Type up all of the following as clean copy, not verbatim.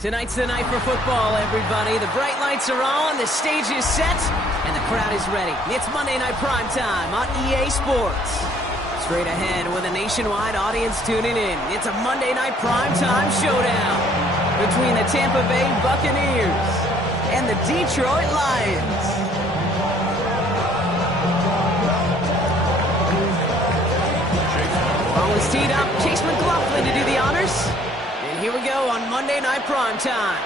Tonight's the night for football, everybody. The bright lights are on, the stage is set, and the crowd is ready. It's Monday Night Primetime on EA Sports. Straight ahead with a nationwide audience tuning in, it's a Monday Night Primetime showdown between the Tampa Bay Buccaneers and the Detroit Lions. Ball is teed up, Chase McLaughlin to do the honors. Here we go on Monday Night Primetime.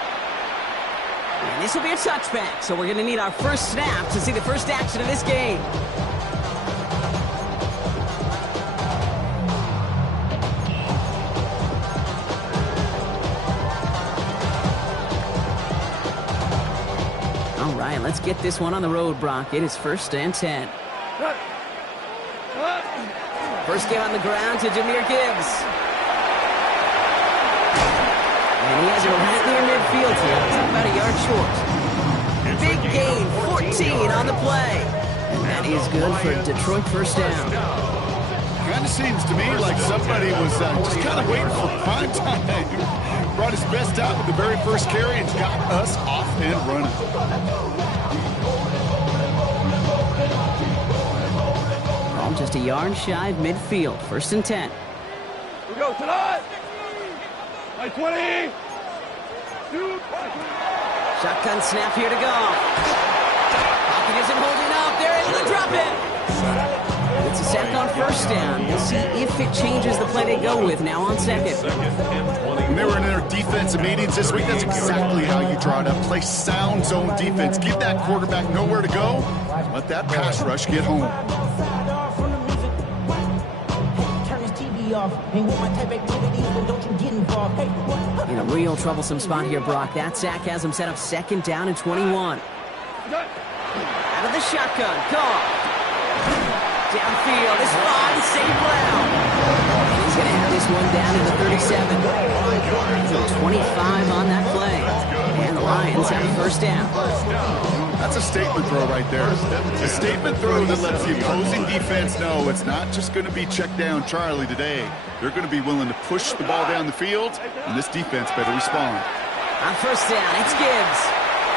And this will be a touchback, so we're going to need our first snap to see the first action of this game. All right, let's get this one on the road, Brock. It is 1st and 10. First game on the ground to Jahmyr Gibbs. And he has it right near midfield here. It's about a yard short. Big gain, 14 on the play. And that is good for Detroit first down. Kind of seems to me like somebody was just kind of waiting for prime time. Brought his best out with the very first carry and got us off and running. Ball just a yard shy of midfield. 1st and 10. We go tonight. 20. Shotgun snap here to go. Pocket isn't holding up. They're able to drop it. It's a sack on 1st down. We'll see if it changes the play they go with now on 2nd. When they were in their defensive meetings this week, that's exactly how you draw it up. Play sound zone defense. Give that quarterback nowhere to go. Let that pass rush get home. In a real troublesome spot here, Brock. That sack has him set up 2nd down and 21. Out of the shotgun. Call. Downfield. It's fine. St. Brown. He's going to have this one down in the 37. So 25 on that play. And the Lions have a 1st down. That's a statement throw right there. A statement throw that lets the opposing defense know it's not just going to be check down Charlie today. They're going to be willing to push the ball down the field, and this defense better respond. On 1st down, it's Gibbs.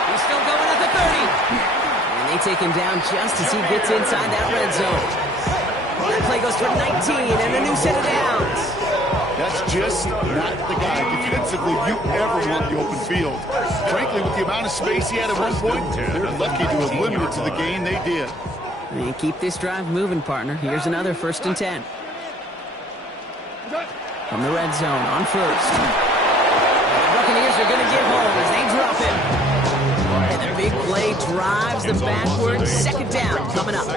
He's still going at the 30. And they take him down just as he gets inside that red zone. That play goes for 19 and a new set of downs. That's just not the guy defensively you ever want the open field. Frankly, with the amount of space he had at one point, they're lucky to have limited to the gain they did. And keep this drive moving, partner. Here's another 1st and 10. From the red zone on 1st. The Buccaneers are going to get home as they drop him. And the big play drives them backwards. 2nd down coming up.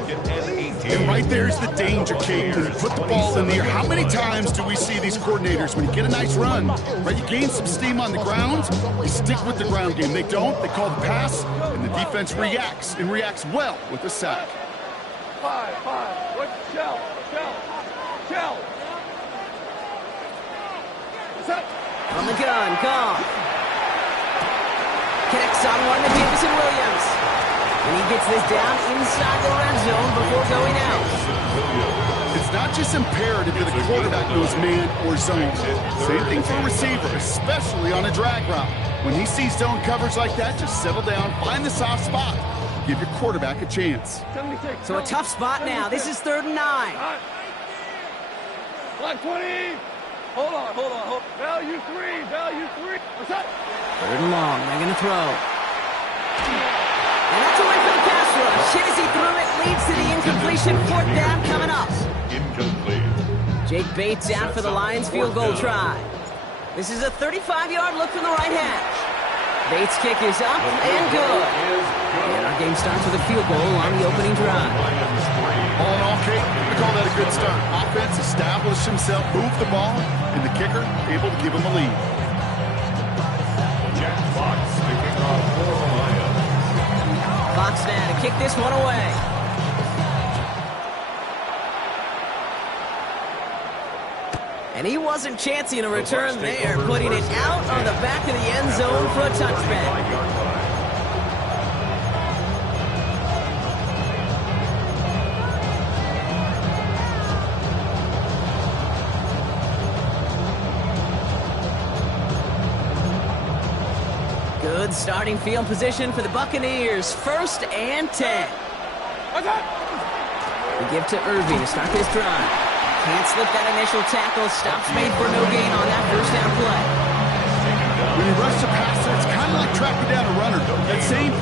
And right there's the danger, Kate. When you put the ball in the air, how many times do we see these coordinators, when you get a nice run, right, you gain some steam on the ground, you stick with the ground game. They don't. They call the pass, and the defense reacts, and reacts well with the sack. 5. What? Shell. From the gun, Goff. Connects on one to Jameson Williams. And he gets this down inside the red zone before going out. It's not just imperative that the quarterback knows man or zone. Same thing for a receiver, especially on a drag route. When he sees zone coverage like that, just settle down, find the soft spot. Give your quarterback a chance. So a tough spot now. This is 3rd and 9. Block 20. Hold on. Value 3. What's up? 3rd and long. They're going to throw. And that's away for the pass rush. Hit as he threw it. Leads to the incompletion. 4th down coming up. Incomplete. Jake Bates out for the Lions field goal try. This is a 35-yard look from the right hash. Bates' kick is up and good. And our game starts with a field goal on the opening drive. All in all, Kate, we call that a good start. Offense established himself, moved the ball, and the kicker able to give him a lead. Jack Fox kicking off for the Lions. Fox now to kick this one away. And he wasn't chancing a return there, putting it out on the back of the end zone for a touchback. Good starting field position for the Buccaneers. 1st and 10. We give to Irving to start this drive. Can't slip that initial tackle. Stops made for no gain on that 1st down play. When you rush the passer, it's kind of like tracking down a runner. That same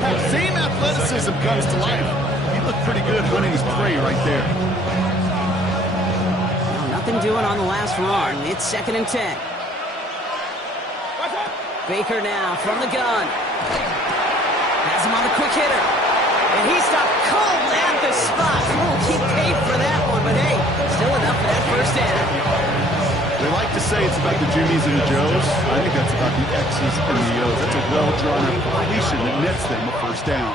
athleticism comes to life. He looked pretty good hunting his prey right there. Well, nothing doing on the last run. It's 2nd and 10. Baker now from the gun. Has him on the quick hitter. And he stopped cold at the spot. Won't keep paid for that one, but hey, still enough for that 1st down. They like to say it's about the Jimmies and the Joes. I think that's about the X's and the O's. That's a well-drawn-up completion that nets them a 1st down.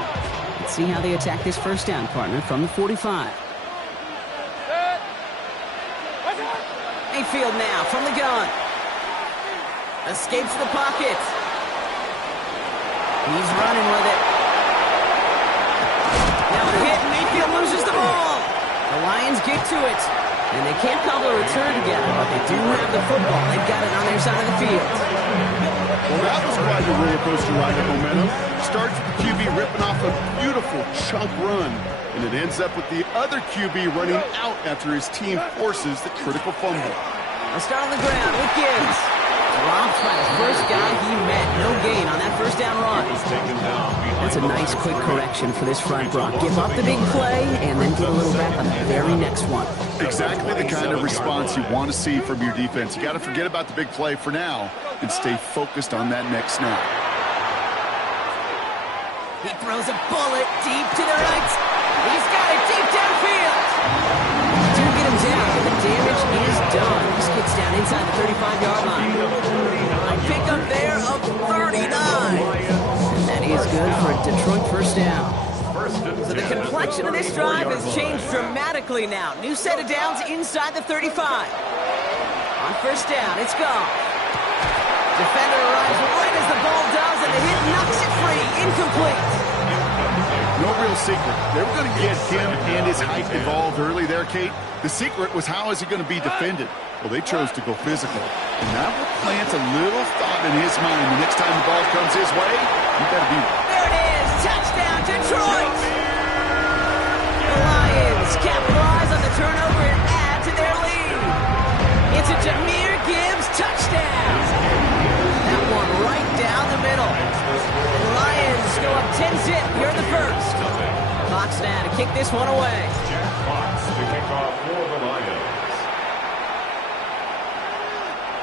Let's see how they attack this 1st down, partner, from the 45. Mayfield now from the gun. Escapes the pocket. He's running with it. Now a hit, Mayfield loses the ball. The Lions get to it. And they can't cobble a return together, but they do have the football. They've got it on their side of the field. Well, that was quite a roller coaster ride of momentum. Starts with the QB ripping off a beautiful chunk run, and it ends up with the other QB running out after his team forces the critical fumble. A start on the ground with Gibbs. Dropped by the 1st guy he met. No gain on that 1st down run. That's a nice quick correction for this front block. Give up the big play and then get a little back on the very next one. Exactly the kind of response you want to see from your defense. You got to forget about the big play for now and stay focused on that next snap. He throws a bullet deep to the right. He's got it deep downfield. Do get him down, but the damage is done. He skips down inside the 35-yard line. A pickup there of 39. And that is good for a Detroit 1st down. So the complexion of this drive has changed dramatically now. New set of downs inside the 35. On 1st down, it's gone. Defender arrives right as the ball does, and the hit knocks it free. Incomplete. No real secret. They were going to get him and his height involved early there, Kate. The secret was how is he going to be defended? Well, they chose to go physical. And that will plant a little thought in his mind. The next time the ball comes his way, you better be... There it is! Touchdown, Detroit! The Lions capitalize on the turnover and add to their lead. It's a Jahmyr Gibbs touchdown. That one right down the middle. The Lions go up 10-zip here in the 1st. Fox now to kick this one away. Jack Fox to kick off for the Lions.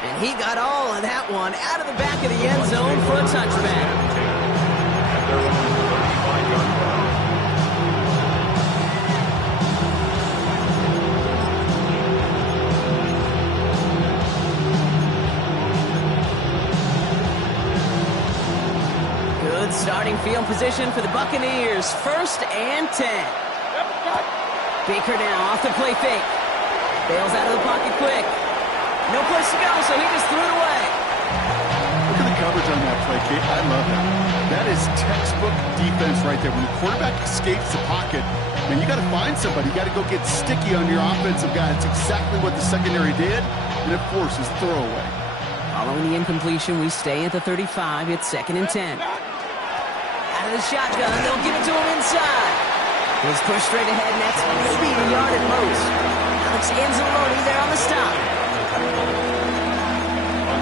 And he got all of that one out of the back of the end zone for a touchback. At their own 35-yard line. Good starting field position for the Buccaneers. 1st and 10. Baker now off the play fake. Bails out of the pocket quick. No place to go, so he just threw it away. Look at the coverage on that play, Kate. I love that. That is textbook defense right there. When the quarterback escapes the pocket, man, you got to find somebody. You got to go get sticky on your offensive guy. It's exactly what the secondary did, and it forces throwaway. Following the incompletion, we stay at the 35. It's 2nd and 10. Out of the shotgun, they'll give it to him inside. He's pushed straight ahead, and that's maybe a yard at most. Alex Anzalone there on the stop. A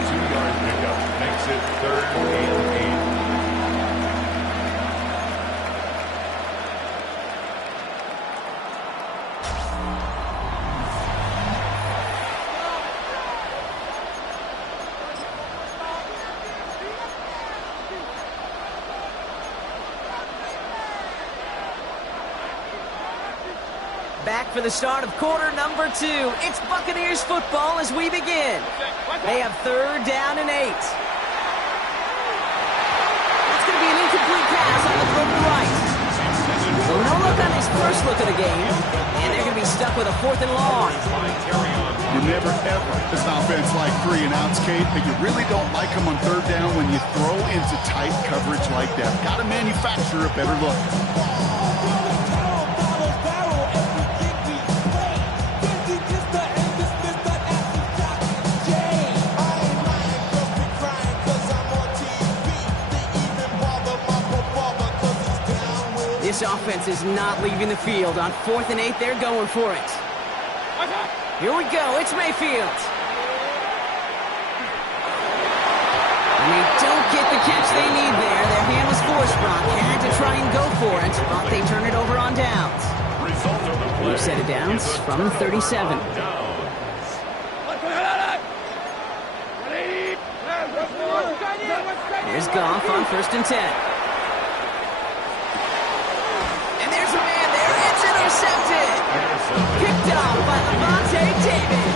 2-yard pickup makes it 3rd and 8. Back for the start of quarter number 2. It's Buccaneers football as we begin. They have 3rd down and 8. It's going to be an incomplete pass on the throw to the right. So no look on his first look of the game, and they're going to be stuck with a 4th and long. You never, ever, as an offense like 3 and outs, Kate, but you really don't like them on 3rd down when you throw into tight coverage like that. Got to manufacture a better look. This offense is not leaving the field. On 4th and 8, they're going for it. Here we go. It's Mayfield. And they don't get the catch they need there. Their hand was forced. Brock had to try and go for it, but they turn it over on downs. New set of downs from 37. Here's Goff on 1st and 10. And there's a man there. It's intercepted. Picked off by Lavonte David.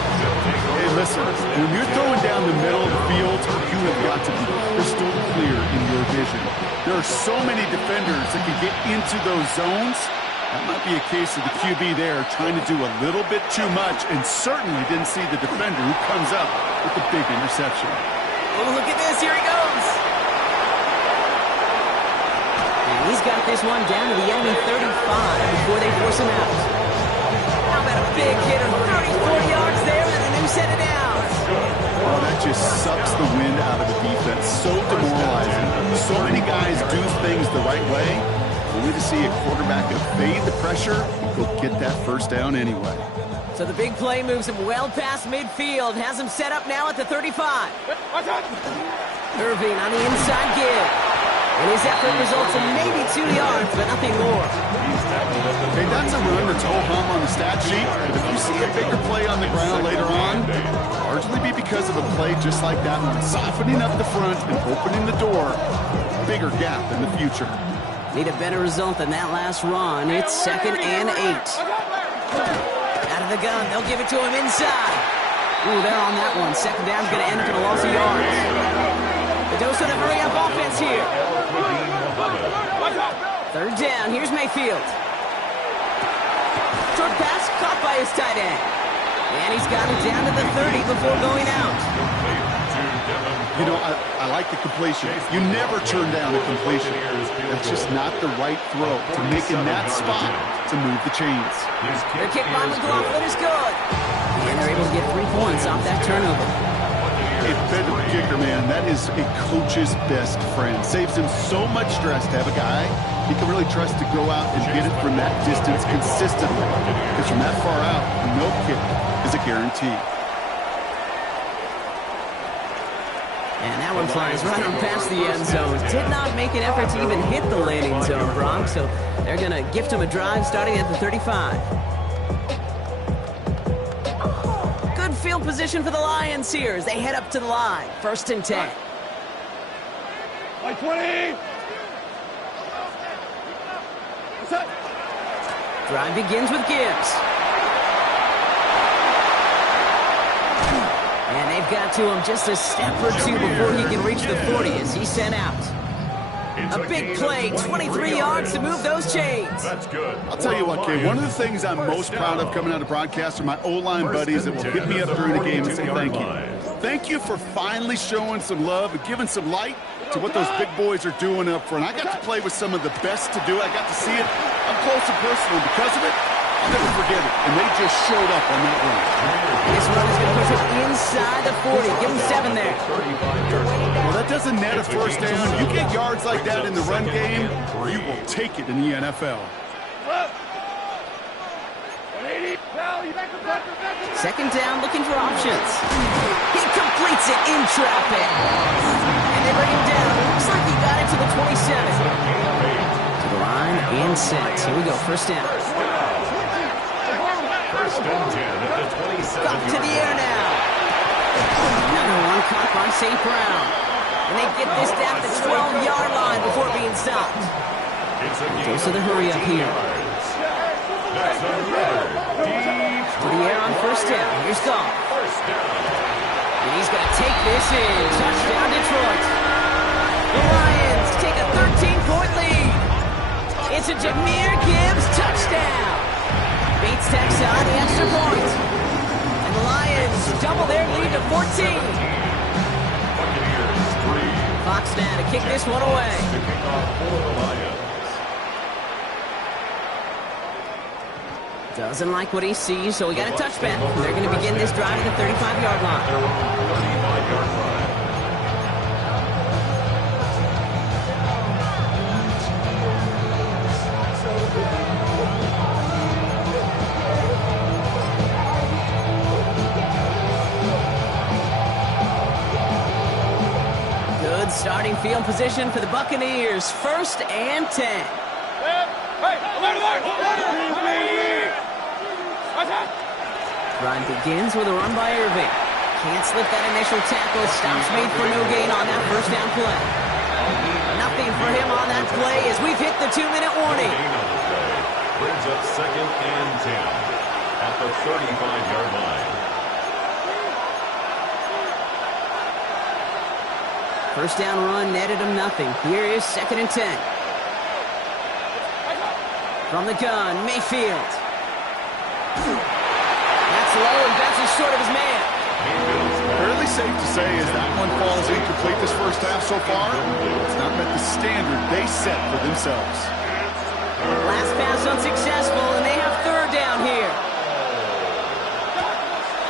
Hey, listen, when you're throwing down the middle of the field, you have got to be crystal clear in your vision. There are so many defenders that can get into those zones. That might be a case of the QB there trying to do a little bit too much and certainly didn't see the defender who comes up with the big interception. Oh, look at this. Here he goes. And he's got this one down to the enemy 35 before they force him out. How about a big hitter? 34 yards there and a new set of downs. Oh, that just sucks the wind out of the defense. So demoralizing. So many guys do things the right way, only to see a quarterback evade the pressure and go get that first down anyway. So the big play moves him well past midfield. Has him set up now at the 35. Irving on the inside give. And his effort results in maybe 2 yards, but nothing more. Hey, that's a run that's ho-hum on the stat sheet. But if you see a bigger play on the ground later on, largely be because of a play just like that one. Softening up the front and opening the door. Bigger gap in the future. Need a better result than that last run. It's 2nd and 8. Out of the gun, they'll give it to him inside. Ooh, they're on that one. 2nd down's going to end up in a loss of yards. The dose of the hurry-up offense here. 3rd down, here's Mayfield. Short pass caught by his tight end. And he's got it down to the 30 before going out. You know, I like the completion. You never turn down a completion. That's just not the right throw to make in that spot to move the chains. The kick by McLaughlin is good. And they're able to get 3 points off that turnover. A better kicker, man, that is a coach's best friend. Saves him so much stress to have a guy he can really trust to go out and get it from that distance consistently. Because from that far out, no kick is a guarantee. And that one flies right on past the end zone. Did not make an effort to even hit the landing zone, Brock. So they're going to gift him a drive starting at the 35. Good field position for the Lions here as they head up to the line. 1st and 10. Like 20. Drive begins with Gibbs. And they've got to him just a step or two before he can reach the 40 as he's sent out. A big play, 23 yards to move those chains. That's good. I'll tell you what, Kay, one of the things I'm most proud of coming out of broadcast are my O-line buddies that will hit me up during the game and say thank you. Thank you for finally showing some love and giving some light to what those big boys are doing up front. I got to play with some of the best to do it. I got to see it up close and personal. Because of it, I'll never forget it. And they just showed up on that run. This run is going to push him inside the 40. Give him 7 there. Well, that doesn't net a first down. You get yards like that in the run game, you will take it in the NFL. 2nd down, looking for options. He completes it in traffic. And they bring him down. Looks like he got it to the 27. To the line and set. Here we go, 1st down. Up to the air now. Another one caught by St. Brown. And they get this down to the 12-yard line before being stopped. Goes to the hurry up here. To the air on 1st down. Here's Goff. And he's going to take this in. Touchdown, Detroit. The Lions take a 13-point lead. It's a Jahmyr Gibbs touchdown. Bates tacks on the extra point. And the Lions double their lead to 14. Fox now to kick this one away. Doesn't like what he sees, so we got a touchback. They're going to begin this drive at the 35-yard line. starting field position for the Buccaneers. 1st and 10. Run begins with a run by Irving. Can't slip that initial tackle. Stops made for no gain on that first down play. Nothing for him on that play as we've hit the 2-minute warning. Brings up 2nd and 10 at the 35-yard line. First down run netted him nothing. Here is 2nd and 10. From the gun, Mayfield. That's low and bounces short of his man. Fairly safe to say as that one falls incomplete this first half so far. It's not met the standard they set for themselves. Last pass unsuccessful, and they have 3rd down here.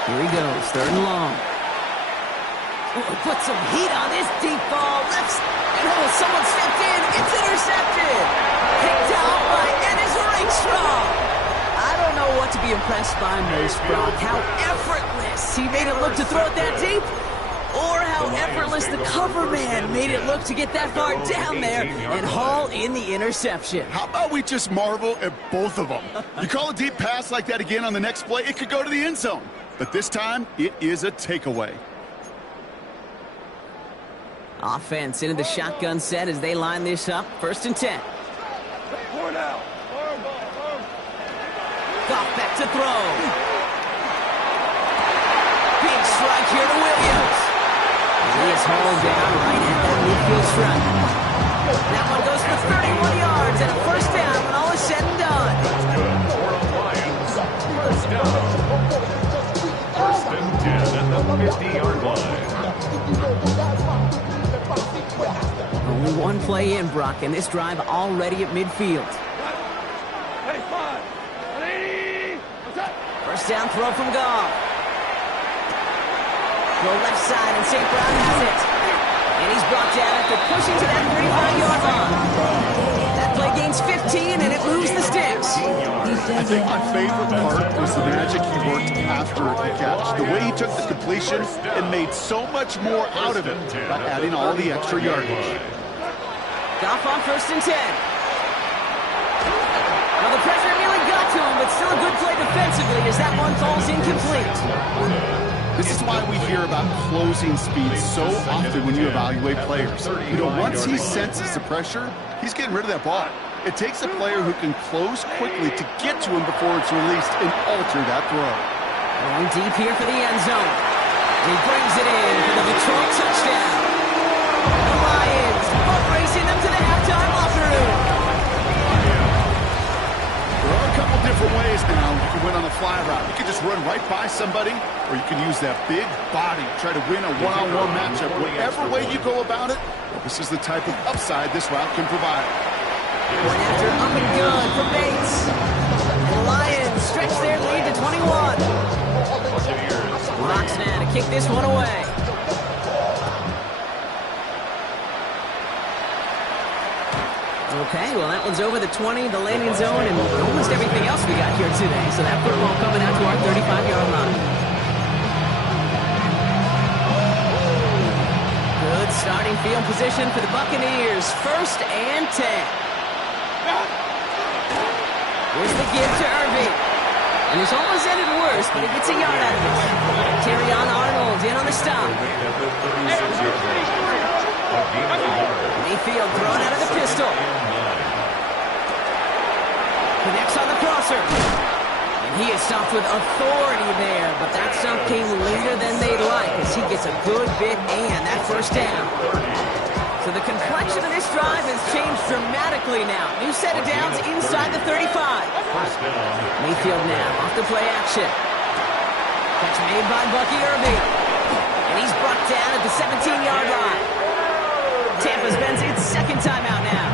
Here he goes, 3rd and long. Put some heat on this deep ball. Left, and someone stepped in. It's intercepted. Picked out by Ennis Rakestraw. I don't know what to be impressed by most, Brock. How effortless he made it look to throw it that deep, or how effortless the cover man made it look to get that far down there and haul in the interception. How about we just marvel at both of them? You call a deep pass like that again on the next play, it could go to the end zone. But this time, it is a takeaway. Offense into the shotgun set as they line this up. 1st and 10. Goff back to throw. Big strike here to Williams. He is hauled down right at that midfield strike. That one goes for 31 yards and a 1st down when all is said and done. First and 10 at the 50-yard line. Only one play in, Brock, and this drive already at midfield. First down throw from Goff. Go left side, and St. Brown has it. And he's brought down after pushing to that 35-yard line. That play gains 15, and it moves the sticks. I think my favorite part was the magic he worked after the catch. The way he took the completion and made so much more out of it by adding all the extra yardage. Goff on 1st and 10. Well, the pressure nearly got to him, but still a good play defensively as that one falls incomplete. This is why we hear about closing speed so often when you evaluate players. You know, once he senses the pressure, he's getting rid of that ball. It takes a player who can close quickly to get to him before it's released and alter that throw. Going deep here for the end zone. He brings it in for the Detroit touchdown. The Lions boat racing them to the halftime locker room. There are a couple different ways now you can win on a fly route. You can just run right by somebody, or you can use that big body, try to win a one-on-one matchup. Whatever way you go about it, this is the type of upside this route can provide. Going after up and good for Bates. And the Lions stretch their lead to 21. Fox now to kick this one away. Okay, well that one's over the 20, the landing zone, and almost everything else we got here today. So that football coming out to our 35-yard line. Good starting field position for the Buccaneers. 1st and 10. Here's the give to Irving. And it's almost ended worse, but he gets a yard out of it. Terrion Arnold in on the stop. Mayfield thrown out of the pistol. Connects on the crosser. And he is stopped with authority there, but that stop came later than they'd like as he gets a good bit and that 1st down. So the complexion of this drive has changed dramatically now. New set of downs inside the 35. Mayfield now off the play action. Catch made by Bucky Irving. And he's brought down at the 17-yard line. Tampa spends its 2nd timeout now.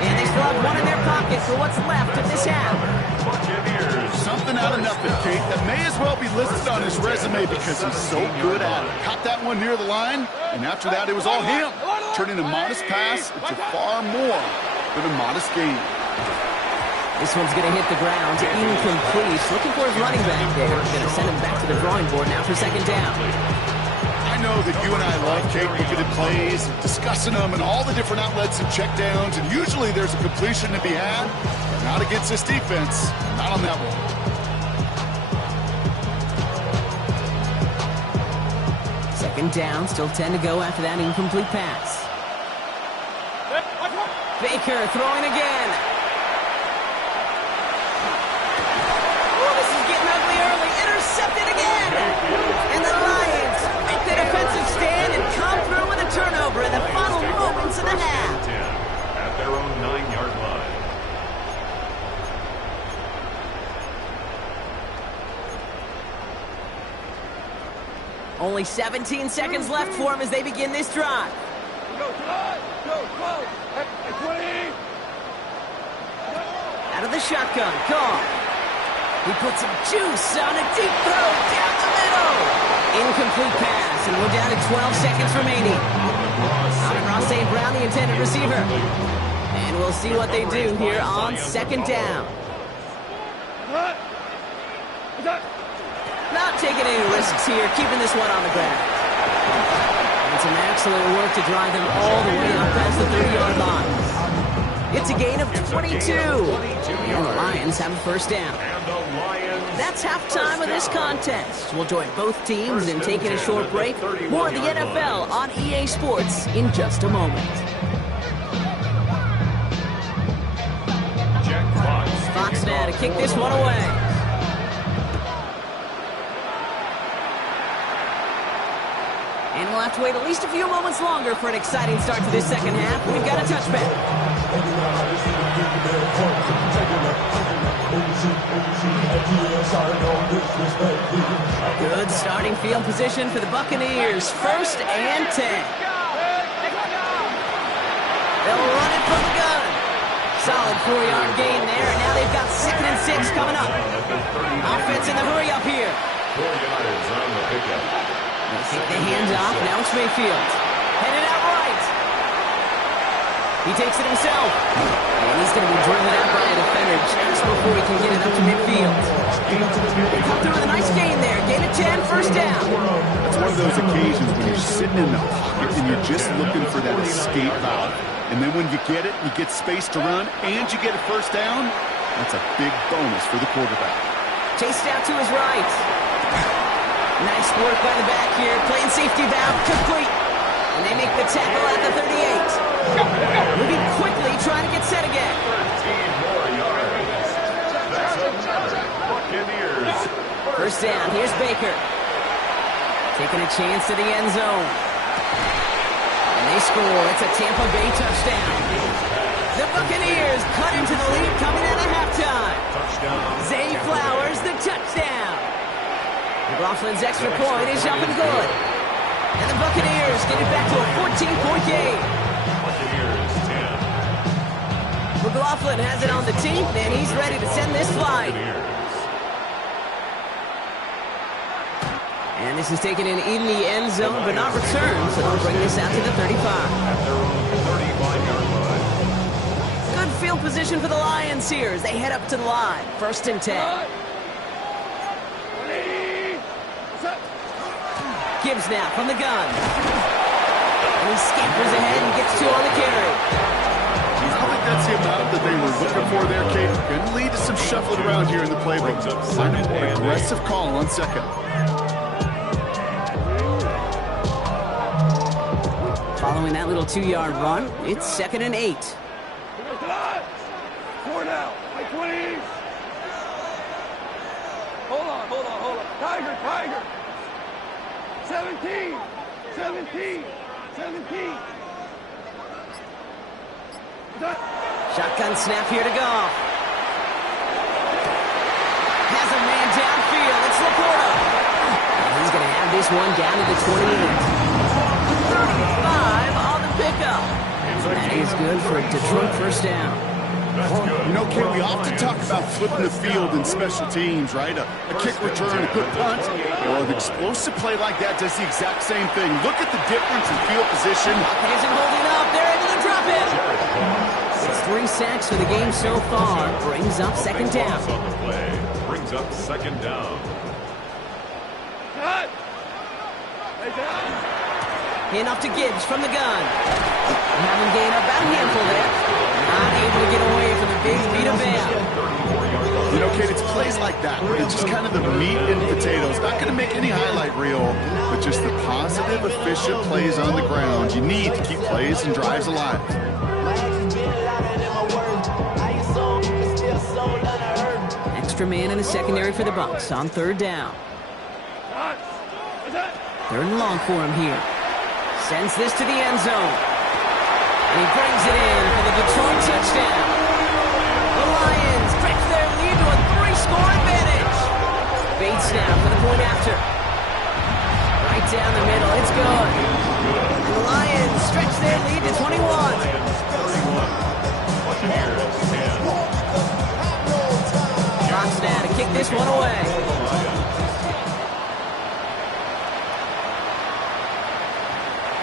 And they still have one in their pocket for what's left of this half. Something out of nothing, Kate, that may as well be listed on his resume because he's so good at it. Caught that one near the line, and after that it was all him, turning a modest pass into far more than a modest gain. This one's going to hit the ground, incomplete. Looking for his running back there. Going to send him back to the drawing board now for 2nd down. I know that you and I love, Kate, looking at plays, discussing them, and all the different outlets and checkdowns, and usually there's a completion to be had. Not against this defense. Not on that one. Second down, still 10 to go after that incomplete pass. Baker throwing again. Oh, this is getting ugly early. Intercepted again. And the Lions make the defensive stand and come through with a turnover in the final moments of the half. At their own 9-yard line. Only 17 seconds left for him as they begin this drive. Go, tonight. Go, close. At 20. Out of the shotgun, Carr. He puts some juice on a deep throw down the middle. Incomplete pass, and we're down to 12 seconds remaining. Amon-Ra St. Brown, the intended receiver. And we'll see what they do here on second down. Not taking any risks here, keeping this one on the ground. And some excellent work to drive them all the way up past the 30-yard line. It's a gain of 22. And the Lions have a first down. That's halftime of this contest. We'll join both teams in taking a short break. More of the NFL on EA Sports in just a moment. Fox now to kick this one away. And we'll have to wait at least a few moments longer for an exciting start to this second half. We've got a touchback. Good starting field position for the Buccaneers. 1st and 10. They'll run it from the gun. Solid 4-yard gain there, and now they've got 2nd and 6 coming up. Offense in the hurry up here. 4 yards on the pickup. Take the hands off. Now it's Mayfield. Headed out right. He takes it himself. And he's going to be driven out by a defender just before he can get it up to midfield. They come through with a nice gain there. Gain of 10, 1st down. It's one of those occasions when you're sitting in the pocket and you're just looking for that escape valve. And then when you get it, you get space to run, and you get a 1st down, that's a big bonus for the quarterback. Chased out to his right. Nice work by the back here. Playing safety valve complete. And they make the tackle at the 38. Moving quickly, trying to get set again. 13 more yards. That's another Buccaneers. 1st down. Here's Baker. Taking a chance to the end zone. And they score. It's a Tampa Bay touchdown. The Buccaneers cut into the lead coming out of halftime. Touchdown. Zay Flowers, the touchdown. McLaughlin's extra point is up and good. And the Buccaneers get it back to a 14-point game. Buccaneers 10. McLaughlin has it on the team, and he's ready to send this flight. And this is taken in the end zone, but not returned, so they'll bring this out to the 35. At their own 35-yard line. Good field position for the Lions here as they head up to the line. 1st and 10. Gibbs now from the gun. And he scampers ahead and gets 2 on the carry. I don't think that's the amount that they were looking for there, Kate. Going to lead to some shuffling around here in the playbook. Find a more aggressive call on 2nd. Following that little 2-yard run, it's 2nd and 8. 4 now. By 20. Hold on. Tiger. 17. Shotgun snap here to Goff. Has a man downfield. It's Laporta. And he's going to have this one down to the 28. 35 on the pickup. That is good for a Detroit 1st down. You know, Kate, we often talk about flipping the field in special teams, right? A kick return, a good punt, or an explosive play like that does the exact same thing. Look at the difference in field position. Pocket isn't holding up. They're into the drop-in. It's 3 sacks for the game so far. Brings up 2nd down. Brings up 2nd down. Cut! Hey, down. In off to Gibbs from the gun. Have him gain about a handful there. Not able to get away from the big Vita Vea. You know, Kate, it's plays like that. It's just kind of the meat and potatoes. Not going to make any highlight reel, but just the positive, efficient plays on the ground. You need to keep plays and drives alive. Extra man in the secondary for the Bucs on third down. Third and long for him here. Sends this to the end zone. And he brings it in for the Detroit touchdown. The Lions stretch their lead to a 3-score advantage. Bates now for the point after. Right down the middle, it's good. And the Lions stretch their lead to 21. Fox now to kick this one away.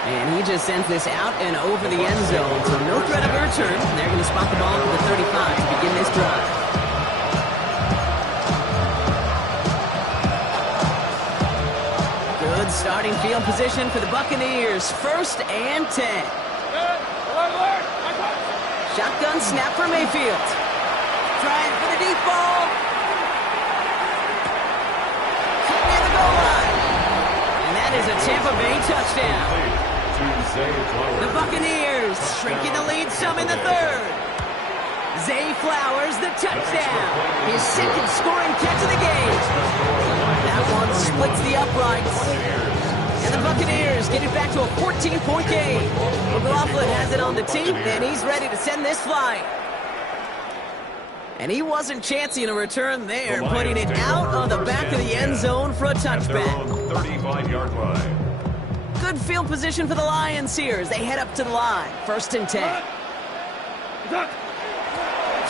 And he just sends this out and over the end zone, so no threat of a return. They're going to spot the ball at the 35 to begin this drive. Good starting field position for the Buccaneers. 1st and 10. Shotgun snap for Mayfield. Trying for the deep ball. Near the goal line. And that is a Tampa Bay touchdown. The Buccaneers shrinking the lead some in the third. Zay Flowers, the touchdown. His 2nd scoring catch of the game. That one splits the uprights. And the Buccaneers get it back to a 14-point game. McLaughlin has it on the team, and he's ready to send this flying. And he wasn't chancing a return there, putting it out on the back of the end zone for a touchback. 35-yard line. Good field position for the Lions here as they head up to the line. 1st and 10.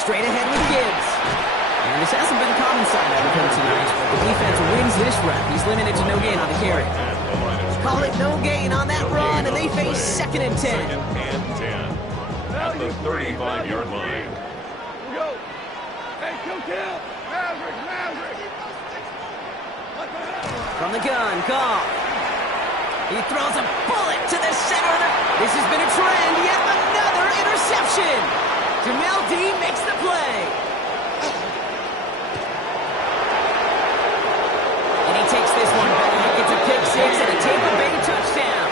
Straight ahead with Gibbs. And this hasn't been a common sight out of him tonight. The defense wins this rep. He's limited to no gain on the carry. Call it no gain on that run, and they face 2nd and 10. 2nd and 10 at the 35-yard line. Go. Hey, kill. Maverick. From the gun, Goff. He throws a bullet to the center. This has been a trend. Yet another interception. Jamel Dean makes the play. And he takes this one back. It's a pick six and a Tampa Bay touchdown.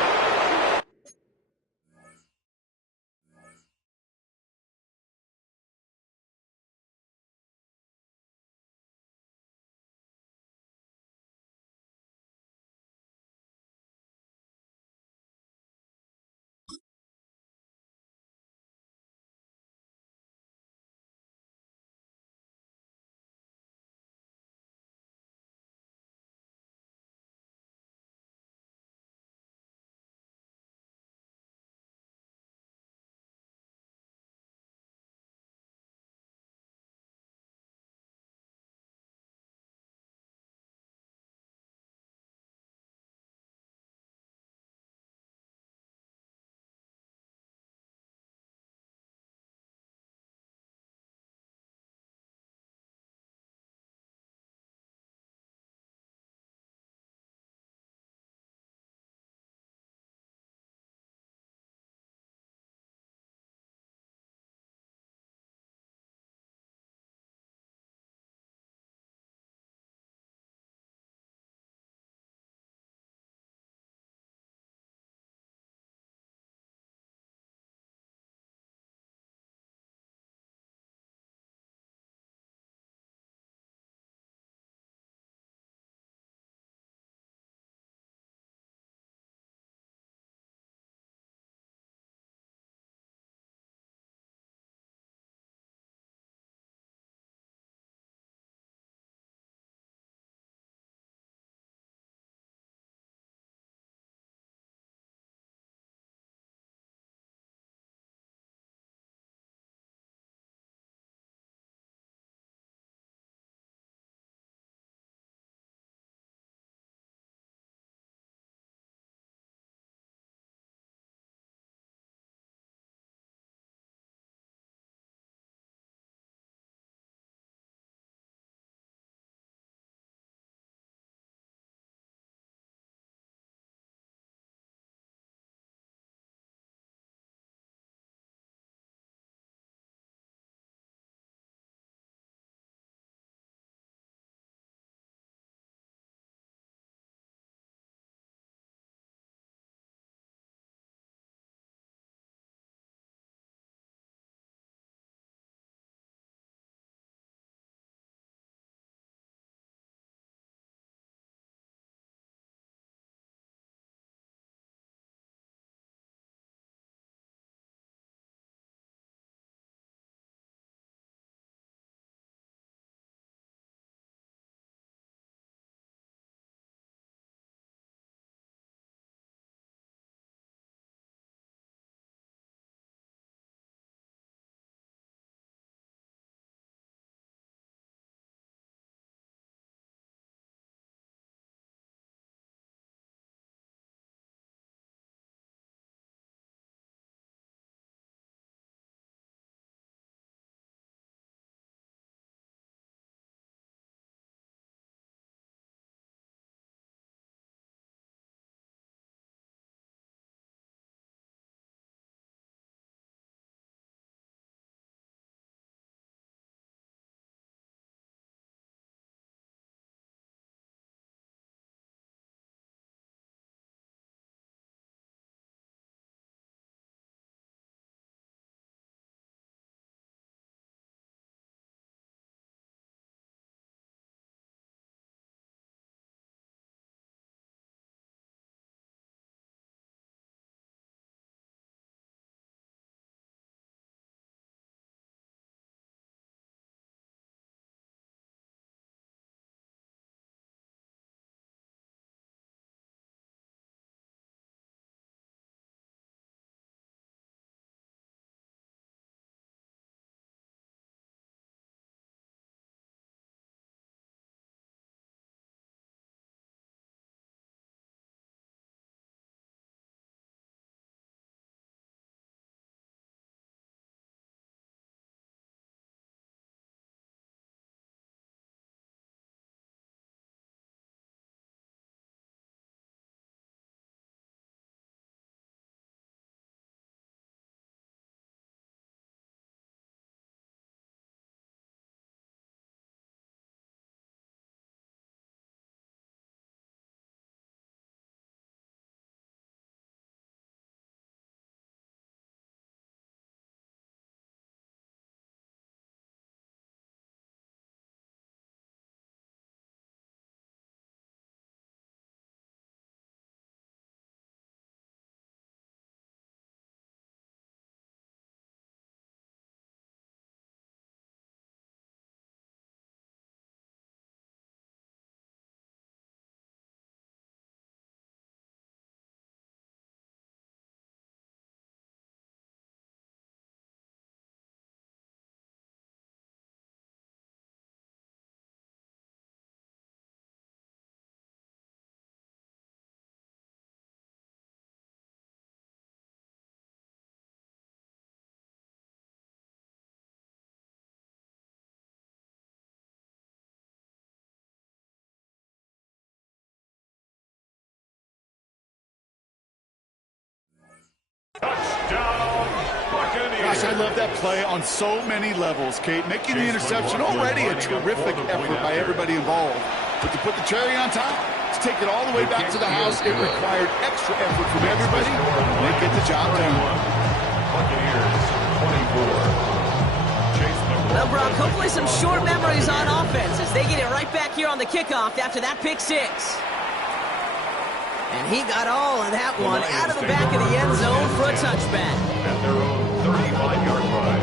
Gosh, I love that play on so many levels, Kate. Making the interception already a terrific effort by everybody involved. But to put the cherry on top, to take it all the way back to the house, it required extra effort from everybody. They get the job done. Buccaneers 24. Well, Brock, hopefully some short memories on offense as they get it right back here on the kickoff after that pick six. And he got all of that one out of the back of the end zone for a touchback. At their own 35-yard line.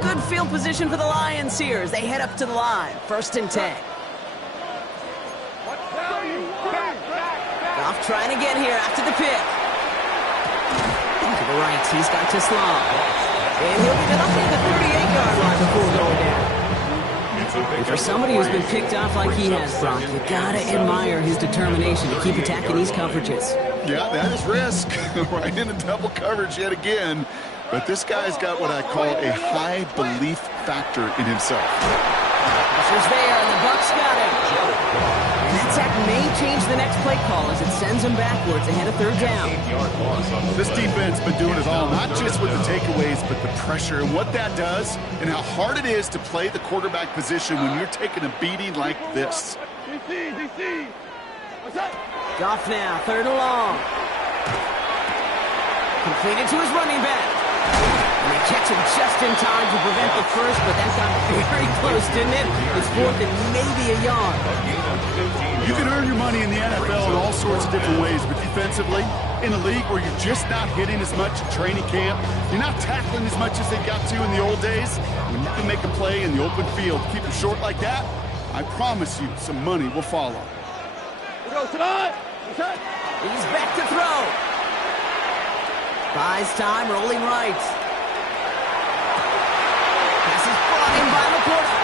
Good field position for the Lions here as they head up to the line. 1st and 10. Goff trying to get here after the pick. To the right, he's got Teslam. And he'll get it up to the 38-yard line before going down. And for somebody who's been picked off like he has, Brock, you gotta admire his determination to keep attacking these coverages. Yeah, that is risk. Right into double coverage yet again. But this guy's got what I call a high belief factor in himself. Pressure's there, and the Bucs got him. And that sack may change the next play call as it sends them backwards ahead of 3rd down. This defense has been doing it all, not just with the takeaways, but the pressure and what that does and how hard it is to play the quarterback position when you're taking a beating like this. DC. What's up? Goff now, 3rd and long. Completed to his running back. And they catch him just in time to prevent the first, but that got very close, didn't it? It's 4th and maybe a yard. You can earn your money in the NFL in all sorts of different ways, but defensively, in a league where you're just not hitting as much in training camp, you're not tackling as much as they got to in the old days, when you can make a play in the open field, keep it short like that, I promise you some money will follow. Let's go tonight. He's back to throw. Buys time, rolling right. Pass is brought in by Laporta.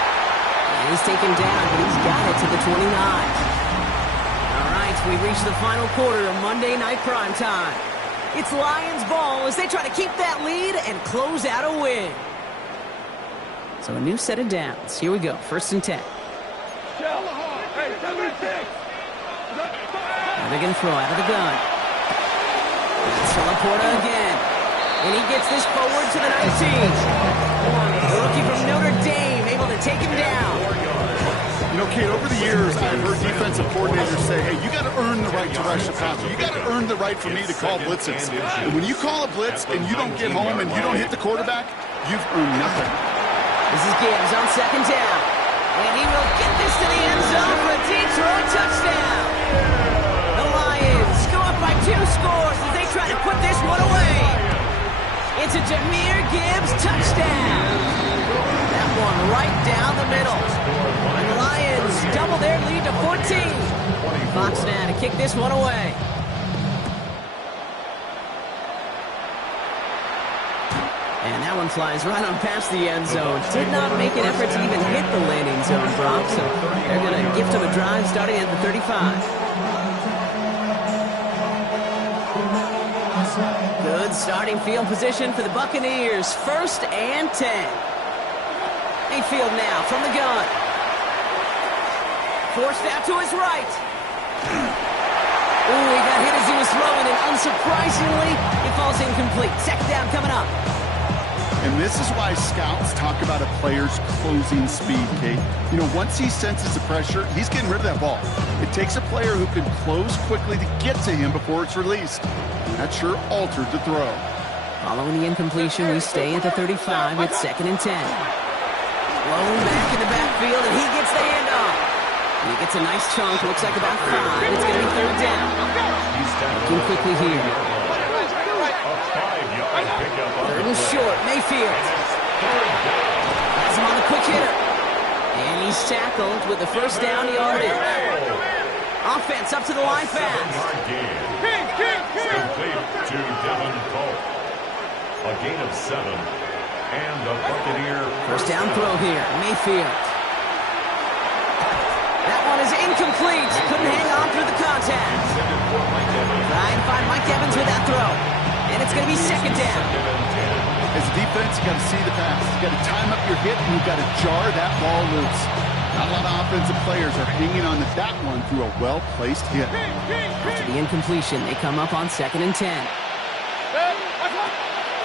And he's taken down, but he's got it to the 29. All right, we reach the final quarter of Monday Night Primetime. It's Lions ball as they try to keep that lead and close out a win. So a new set of downs. Here we go, 1st and 10. Hey, 76. Now they're going to throw out of the gun. It's Laporta again. And he gets this forward to the 19. The rookie from Notre Dame able to take him down. You know, Kate, over the years, I've heard defensive coordinators say, hey, you got to earn the right to rush the passer. You got to earn the right for me to call blitzes. And when you call a blitz and you don't get home and you don't hit the quarterback, you've earned nothing. This is Gibbs on 2nd down. And he will get this to the end zone for a Detroit touchdown. The Lions go up by 2 scores as they try to put this one away. It's a Jahmyr Gibbs touchdown. That one right down the middle. And the Lions double their lead to 14. Fox now to kick this one away. And that one flies right on past the end zone. Did not make an effort to even hit the landing zone, Brock. So they're going to gift him a drive starting at the 35. Good starting field position for the Buccaneers. 1st and 10. Mayfield now from the gun. Forced out to his right. Ooh, he got hit as he was throwing, and unsurprisingly, it falls incomplete. 2nd down coming up. And this is why scouts talk about a player's closing speed, Kate. You know, once he senses the pressure, he's getting rid of that ball. It takes a player who can close quickly to get to him before it's released. That sure altered the throw. Following the incompletion, we stay at the 35 with 2nd and 10. Blown back in the backfield, and he gets the handoff. He gets a nice chunk, looks like about 5. It's going to be 3rd down. Looking quickly here. 3rd and short, Mayfield. Has him on the quick hitter. And he's tackled with the 1st down yardage. Offense up to the line fast. Complete to Devin Polk. A gain of 7. And the Buccaneer 1st down throw here, Mayfield. That one is incomplete. Couldn't hang on through the contact. Try and find Mike Evans with that throw. And it's going to be 2nd down. As a defense, you got to see the pass. You got to time up your hit, and you got to jar that ball loose. Not a lot of offensive players are hanging on to that one through a well-placed hit. After the incompletion, they come up on 2nd and 10.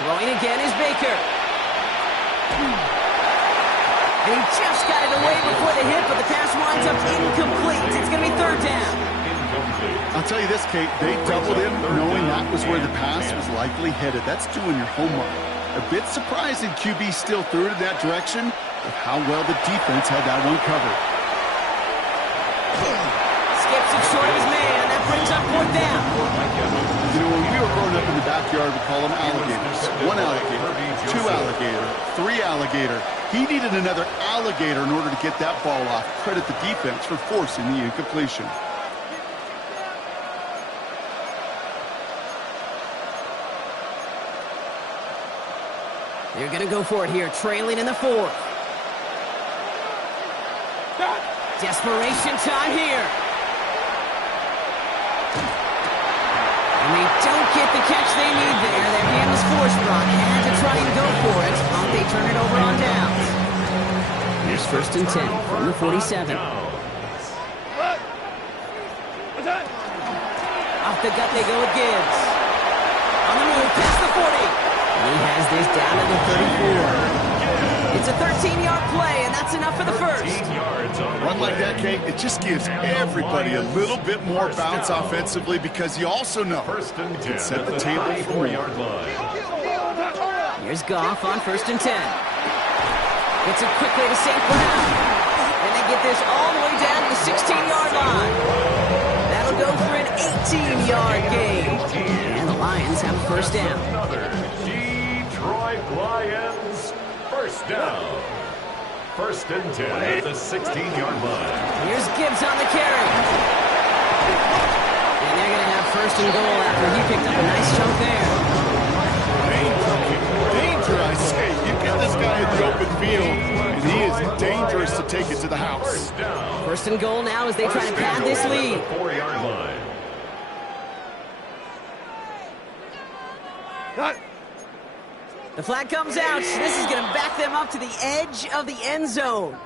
Throwing again is Baker. And he just got it away before the hit, but the pass winds up incomplete. It's going to be 3rd down. I'll tell you this, Kate, they doubled him knowing that was where the pass was likely headed. That's doing your homework. A bit surprising QB still threw it in that direction with how well the defense had that one covered. Skips it short of his man. That brings up 4th down. You know, when we were growing up in the backyard, we call them alligators. 1 alligator, 2 alligator, 3 alligator. He needed another alligator in order to get that ball off. Credit the defense for forcing the incompletion. They're going to go for it here, trailing in the 4th. Desperation time here. And they don't get the catch they need there. Their hand was forced, Ron. Had to try and go for it. They turn it over on downs. Here's 1st and 10 from the 47. Off the gut they go with Gibbs. On the move, past the 40. He has this down to the 34. It's a 13-yard play, and that's enough for the first. Run like that, Kate, it just gives everybody a little bit more bounce offensively because you also know it can set the table for more. Here's Goff on 1st and 10. It's a quick way to St. Brown. And they get this all the way down to the 16-yard line. That'll go for an 18-yard gain. And the Lions have a 1st down. Detroit Lions, 1st down. 1st and 10 at the 16-yard line. Here's Gibbs on the carry. And they're going to have 1st and goal after he picked up a nice chunk there. Danger, I say. You get this guy in the open field, and he is dangerous to take it to the house. 1st and goal now as they try to pad this lead. 4-yard line. The flag comes out. This is going to back them up to the edge of the end zone.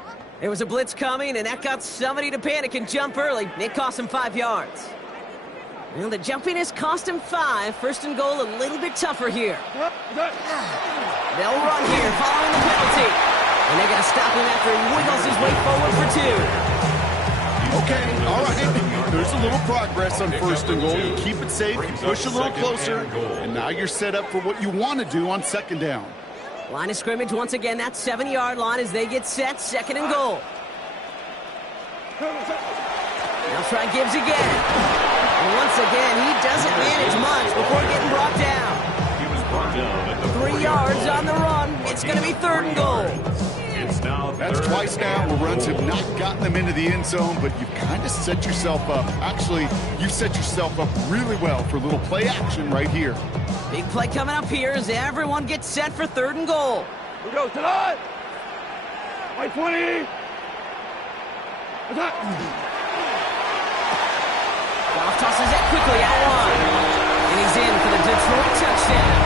There was a blitz coming, and that got somebody to panic and jump early. It cost him 5 yards. Well, the jumpiness cost him 5. 1st and goal a little bit tougher here. They'll run here following the penalty. And they're going to stop him after he wiggles his way forward for 2. Okay, all right. There's a little progress on 1st and goal. You keep it safe, you push a little closer, and now you're set up for what you want to do on 2nd down. Line of scrimmage once again, that 7-yard line as they get set, 2nd and goal. They'll try Gibbs again. And once again, he doesn't manage much before getting brought down. He was brought down at the 3 yards on the run. It's going to be 3rd and goal. It's now That's twice now where runs have not gotten them into the end zone, but you've kind of set yourself up. Actually, you've set yourself up really well for a little play action right here. Big play coming up here as everyone gets set for 3rd and goal. We go tonight. White 20. Attack. Goff tosses it quickly out wide. And he's in for the Detroit touchdown.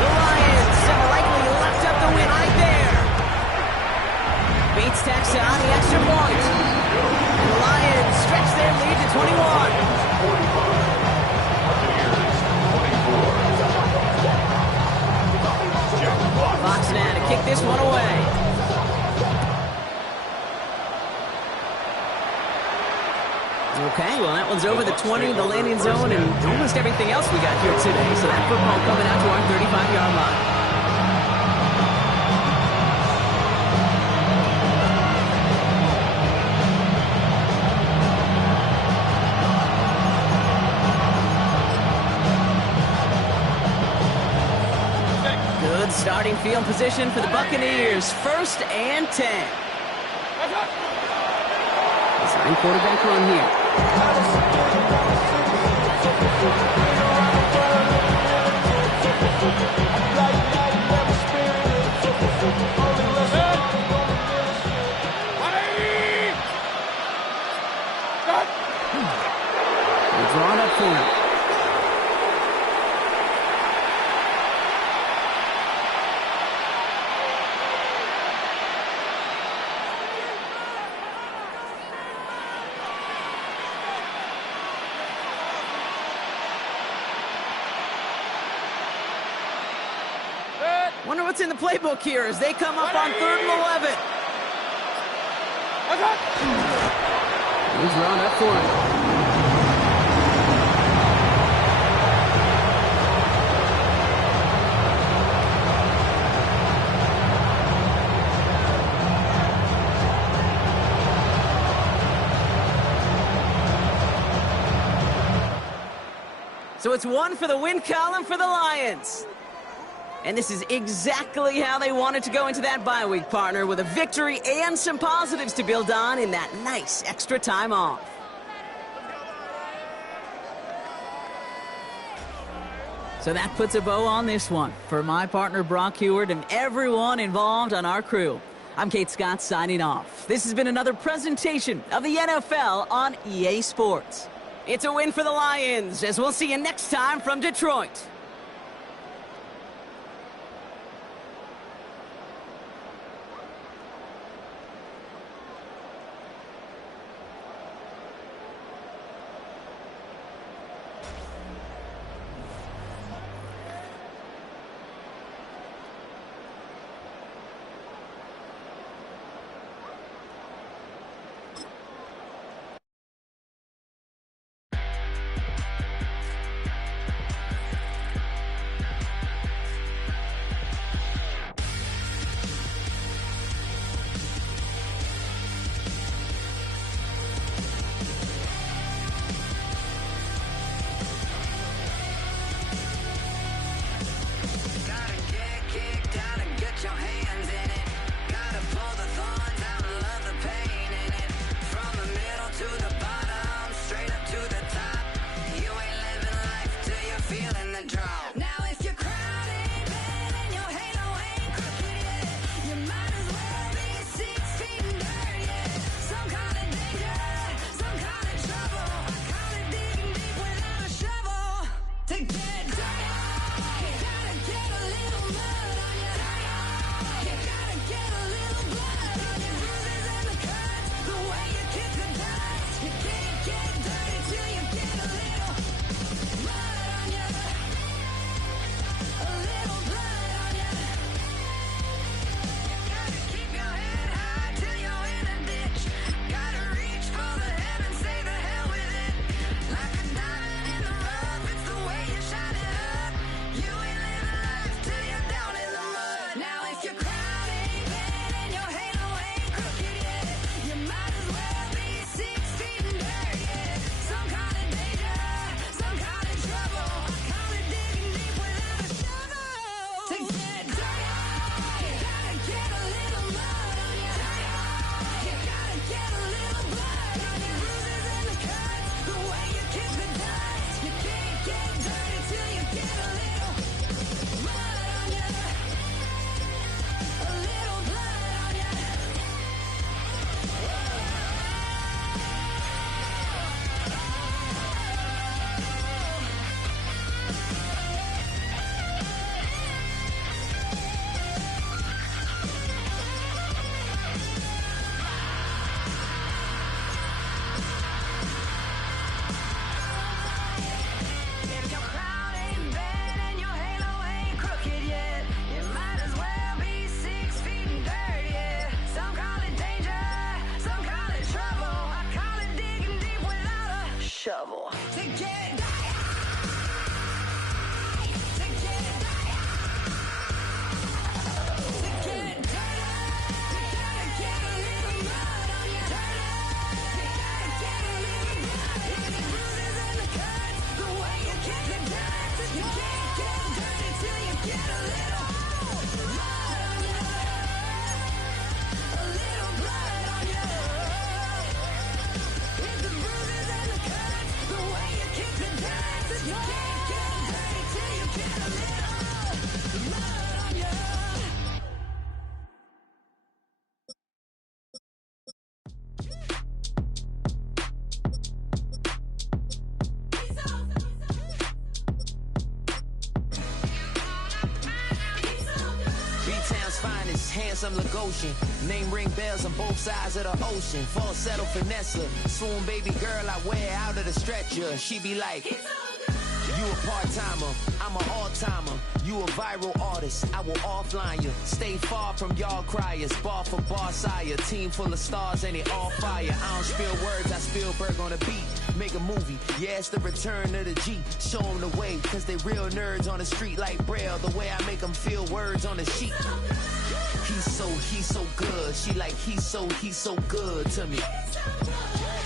The Lions have likely left up the win right there. Bates tacks on the extra point. And the Lions stretch their lead to 21. Fox now to kick this one away. Okay, well, that one's over the 20, the landing zone, and almost everything else we got here today. So that football coming out to our 35-yard line. Good starting field position for the Buccaneers. 1st and 10. Design quarterback run here. They're drawn up for him. Wonder what's in the playbook here as they come up on 3rd and 11. He's round up for it. So it's 1 for the win column for the Lions. And this is exactly how they wanted to go into that bye week, partner, with a victory and some positives to build on in that nice extra time off. So that puts a bow on this one. For my partner, Brock Huard, and everyone involved on our crew, I'm Kate Scott signing off. This has been another presentation of the NFL on EA Sports. It's a win for the Lions, as we'll see you next time from Detroit. shovel. Handsome Lagosian, name ring bells on both sides of the ocean. Falsetto Vanessa, swoon baby girl I wear out of the stretcher. She be like, You a part-timer, I'm an all-timer. You a viral artist, I will offline you. Stay far from y'all criers, bar for bar sire. Team full of stars and it all fire. I don't spill words, I Spielberg on a beat. Make a movie, yeah, it's the return of the G. Show them the way, cause they real nerds on the street like Braille. The way I make them feel words on the sheet. He's so good. She like, he's so good to me.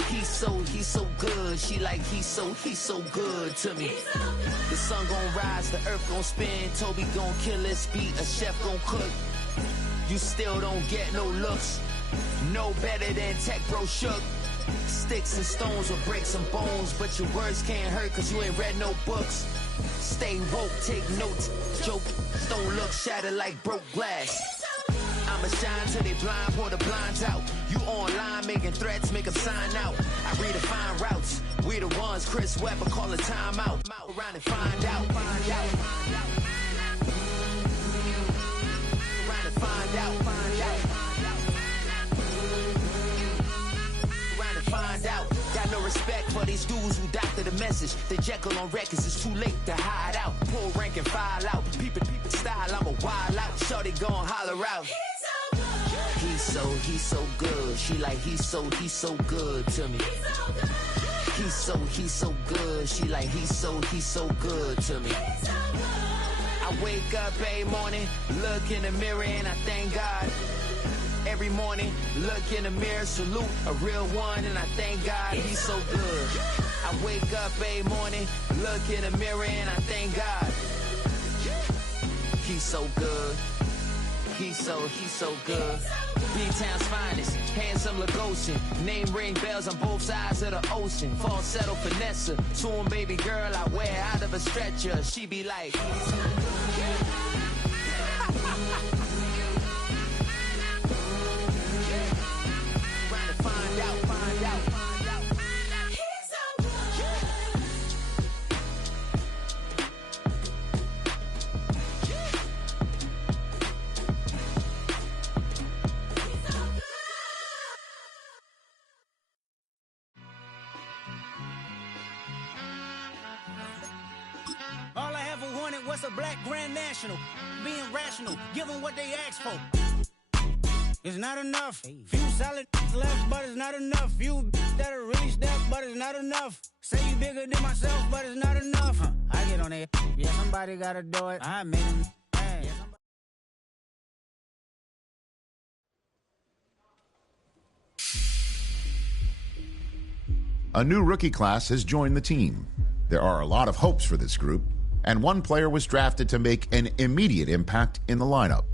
He's so good. She like, he's so good to me. The sun gon' rise, the earth gon' spin. Toby gon' kill this beat, a chef gon' cook. You still don't get no looks. No better than Tech Bro Shook. Sticks and stones will break some bones, but your words can't hurt cause you ain't read no books. Stay woke, take notes. Joke, don't look shattered like broke glass. I'ma shine till they blind, pour the blinds out. You online making threats, make them sign out. I redefine routes. We the ones Chris Webber call a timeout. Around and find out. Around and find out. Around and find out. Got no respect for these dudes who doctor the message. The Jekyll on records, it's too late to hide out. Pull rank and file out. People style, I'm a wild out. Shorty gon' holler out. He's so good. She like, he's so good to me. He's so good. She like, he's so good to me. I wake up every morning, look in the mirror and I thank God. Every morning, look in the mirror, salute a real one and I thank God he's so good. I wake up every morning, look in the mirror and I thank God. He's so good. He's so good. B-Town's finest, handsome Lagosian. Name ring bells on both sides of the ocean. Falsetto finesse, soon baby girl I wear out of a stretcher. She be like, find out. All I ever wanted was a black Grand National. Being rational, give them what they ask for. It's not enough. Few solid left, but it's not enough. Few that'll really step, but it's not enough. Say you bigger than myself, but it's not enough. I get on it. Yeah, somebody gotta do it. I made him. A new rookie class has joined the team. There are a lot of hopes for this group, and one player was drafted to make an immediate impact in the lineup.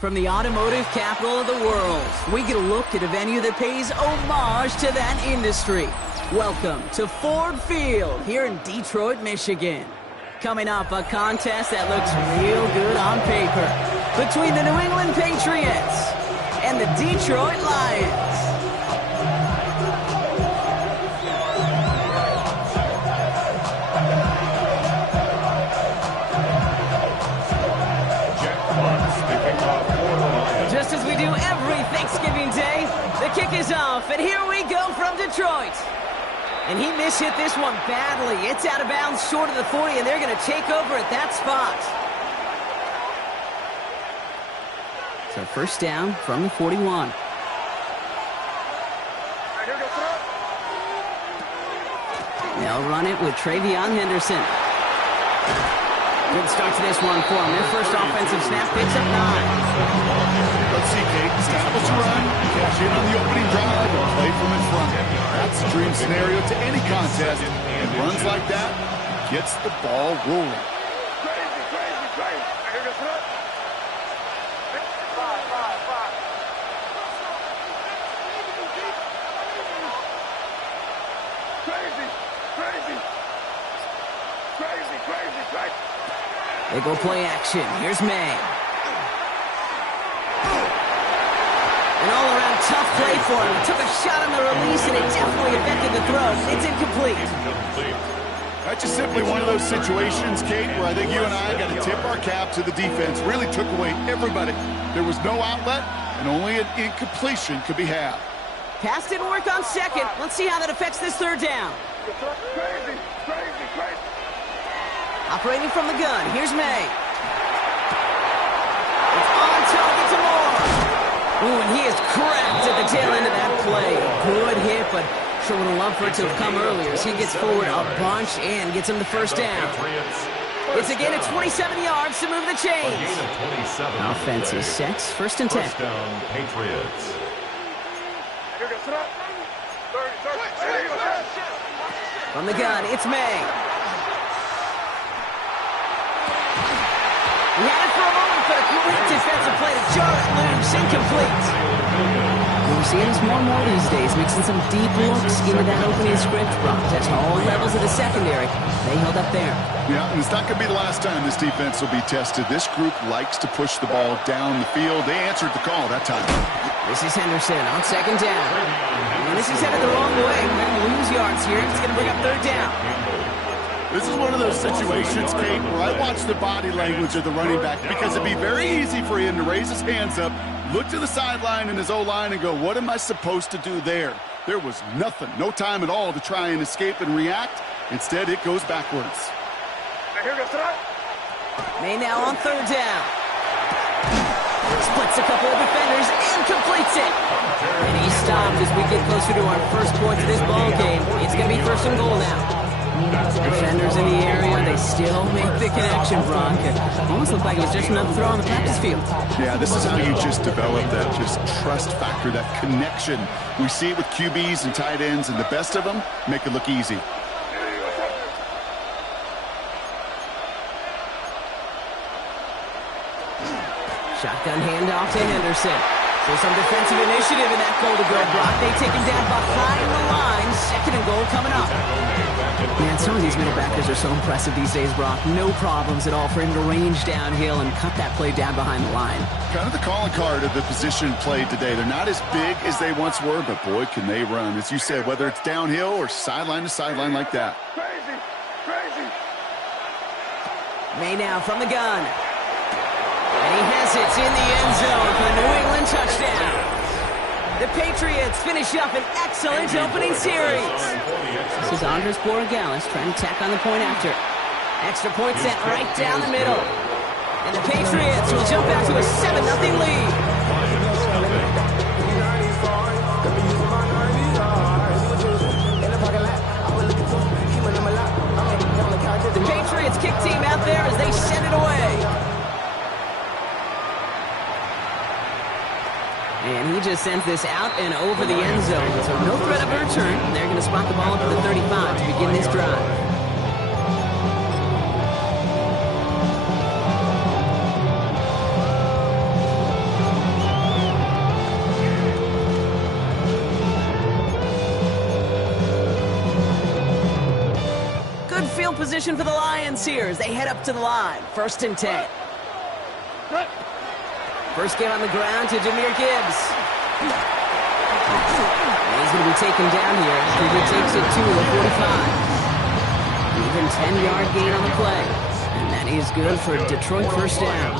From the automotive capital of the world, we get a look at a venue that pays homage to that industry. Welcome to Ford Field here in Detroit, Michigan. Coming up, a contest that looks real good on paper between the New England Patriots and the Detroit Lions. Detroit. And he mishit this one badly. It's out of bounds short of the 40, and they're going to take over at that spot. So first down from the 41. They'll run it with Travion Henderson. Good start to this one for them. Their first offensive snap picks up 9. Let's see, Kate. Establish a run, cash in on the opening drive, and play from in front. That's a dream scenario to any contest. And runs like that gets the ball rolling. Crazy, crazy, crazy. Crazy, crazy. Crazy, crazy, crazy. They go play action. Here's May. An all-around tough play for him. He took a shot on the release, and it definitely affected the throw. It's incomplete. That's just simply one of those situations, Kate, where I think you and I got to tip our cap to the defense. Really took away everybody. There was no outlet, and only an incompletion could be had. Pass didn't work on second. Let's see how that affects this third down. Crazy, crazy, crazy. Operating from the gun. Here's May. It's on target to Moore. Ooh, and he is cracked at the tail end of that play. Good hit, but sure would have loved for it to have come earlier as he gets forward a bunch and gets him the first down. It's again at 27 yards to move the chains. Offense is set. First and 10. First down, Patriots. From the gun, it's May. He had it for a moment, but a great defensive play to jar it loose. Incomplete. We're seeing this more and more these days, mixing some deep looks into that opening script. Brock touching all levels of the secondary. They held up there. Yeah, and it's not going to be the last time this defense will be tested. This group likes to push the ball down the field. They answered the call that time. This is Henderson on second down. And this is headed the wrong way. We're going to lose yards here. It's going to bring up third down. This is one of those situations, Kate, where I watch the body language of the running back because it'd be very easy for him to raise his hands up, look to the sideline in his O-line and go, what am I supposed to do there? There was nothing, no time at all to try and escape and react. Instead, it goes backwards. May now on third down. Splits a couple of defenders and completes it. And he stopped as we get closer to our first point of this ball game. It's going to be first and goal now. Defenders in the area, they still make the connection, Brock. It almost looked like it was just another throw on the practice field. Yeah, this is how you just develop that just trust factor, that connection. We see it with QBs and tight ends, and the best of them make it look easy. Shotgun handoff to Henderson. So some defensive initiative in that goal to go, Brock. They take him down behind the line. Second and goal coming up. Man, some of these middle backers are so impressive these days, Brock. No problems at all for him to range downhill and cut that play down behind the line. Kind of the calling card of the position played today. They're not as big as they once were, but boy, can they run. As you said, whether it's downhill or sideline to sideline like that. Crazy, crazy. May now from the gun. And he has it in the end zone for the New England touchdown. The Patriots finish up an excellent opening series. This is Andres Borregales trying to tack on the point after. Extra point set right down the middle. And the Patriots will jump out to a 7-0 lead. The Patriots kick team out there as they send it away. And he just sends this out and over the end zone. So no threat of a return. They're going to spot the ball up to the 35 to begin this drive. Good field position for the Lions here as they head up to the line. First and 10. First game on the ground to Jahmyr Gibbs. And he's going to be taken down here after he takes it to the 45. Even 10-yard gain on the play. And that is good for Detroit first down.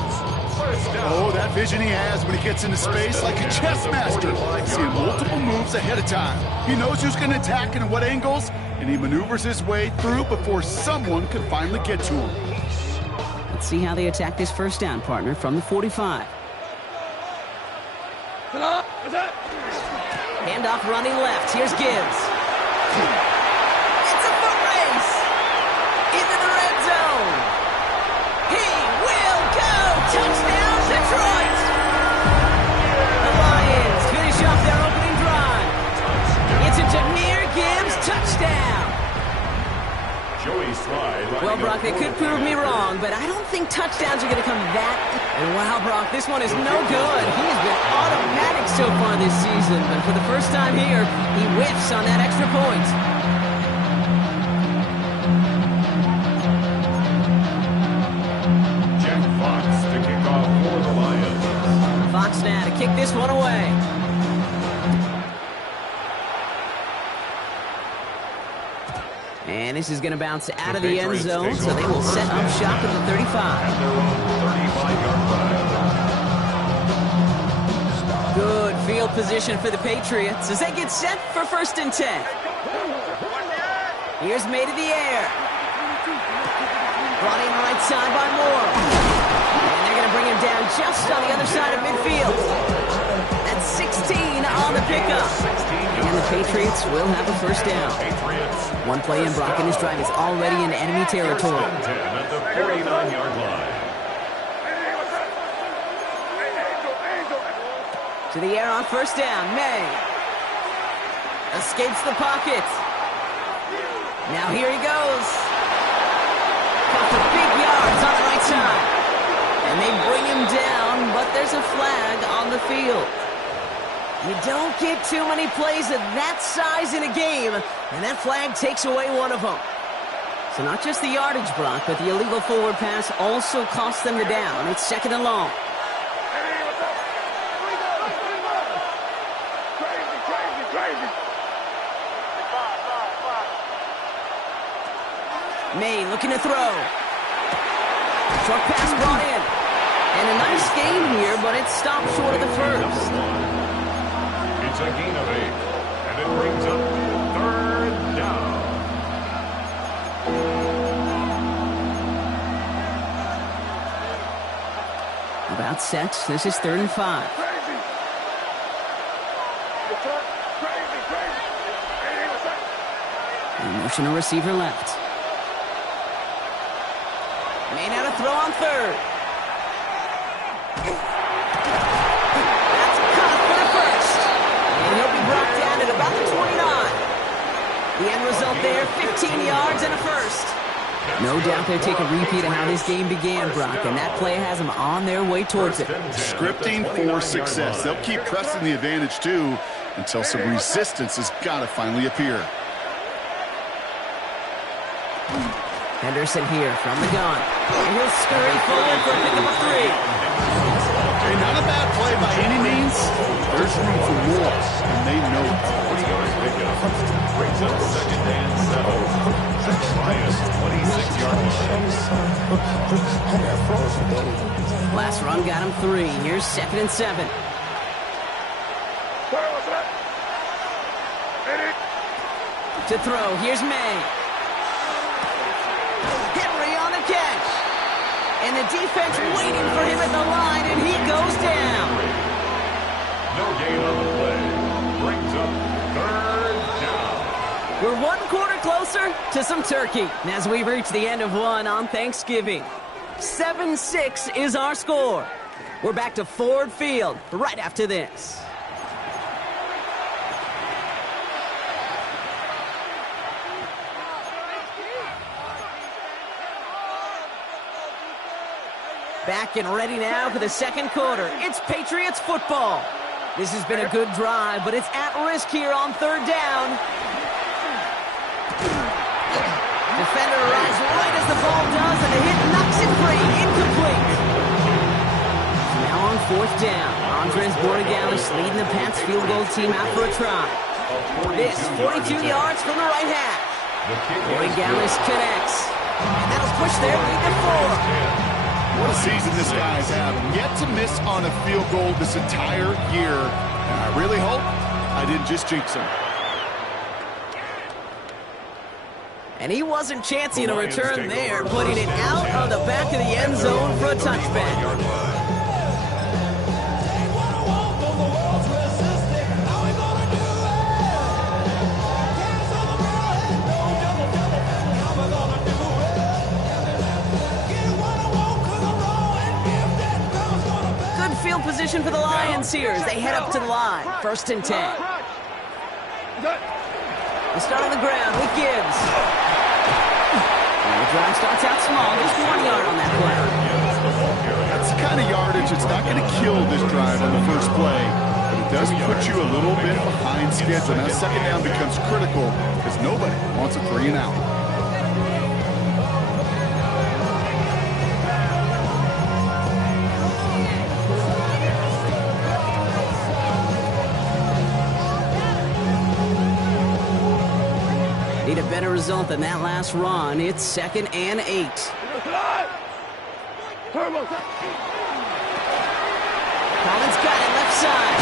Oh, that vision he has when he gets into space like a chess master, seeing multiple moves ahead of time. He knows who's going to attack and at what angles, and he maneuvers his way through before someone can finally get to him. Let's see how they attack this first down, partner, from the 45. Handoff running left. Here's Gibbs. It's a foot race into the red zone. He will go. Touchdown, Detroit. The Lions finish off their opening drive. It's a Jahmyr Gibbs touchdown. Well, Brock, they could prove me wrong, but I don't think touchdowns are going to come that. And wow, Brock, this one is no good. He has been automatic so far this season, but for the first time here, he whiffs on that extra point. Jack Fox to kick off for the Lions. Fox now to kick this one away. And this is going to bounce out of the end zone, so they will set up shop at the 35. At their own 35-yard line. Good field position for the Patriots as they get set for 1st and 10. Here's May to the air. Brought in right side by Moore. And they're going to bring him down just on the other side of midfield. That's 16 on the pickup. And the Patriots will have a first down. One play in, Brock, and his drive is already in enemy territory. At the 49-yard line. To the air on 1st down. May escapes the pocket. Now here he goes. Got the big yards on the right side. And they bring him down, but there's a flag on the field. You don't get too many plays of that size in a game, and that flag takes away one of them. So not just the yardage, Brock, but the illegal forward pass also cost them the down. It's 2nd and long. May looking to throw. Short pass brought in. And a nice game here, but it stopped short of the first. It's a gain of 8, and it brings up 3rd down. About set. This is 3rd and 5. Motion a receiver left. May now to throw on 3rd. That's cut for the first. And he'll be brought down at about the 29. The end result there, 15 yards and a first. No doubt they'll take a repeat of how this game began, Brock, and that play has them on their way towards it. Scripting for success. They'll keep pressing the advantage, too, until some resistance has got to finally appear. Henderson here from the gun. And he'll scurry forward for a pickup of 3. Hey, not a bad play by any means. There's room for more, and they know it. 40-yard pickup brings up 2nd and 7. Lions 26-yard line. Last run got him 3. Here's 2nd and 7. To throw, here's May. Henry on the catch. And the defense waiting for him at the line, and he goes down. No gain on the play. Brings up 3rd down. We're 1 quarter closer to some turkey as we reach the end of one on Thanksgiving. 7-6 is our score. We're back to Ford Field right after this. Back and ready now for the 2nd quarter. It's Patriots football. This has been a good drive, but it's at risk here on 3rd down. Defender arrives right as the ball does, and the hit knocks it free. Incomplete. Now on 4th down. Andres Borregales leading the Pats field goal team out for a try. This 42 yards from the right half. Borregales connects. And that'll push their lead to 4. What a season this guy's having. Yet to miss on a field goal this entire year. And I really hope I didn't just jinx him. And he wasn't chancing a return there, putting it out of the back of the end zone for a touchback. Good field position for the Lions here as they head up to the line. 1st and 10. They start on the ground with Gibbs. And the drive starts out small, just 1 yard on that play. That's the kind of yardage that's not going to kill this drive on the first play, but it does put you a little bit behind schedule. Now, 2nd down becomes critical because nobody wants a 3 and out. Need a better result than that last run. It's 2nd and 8. Collins got it left side.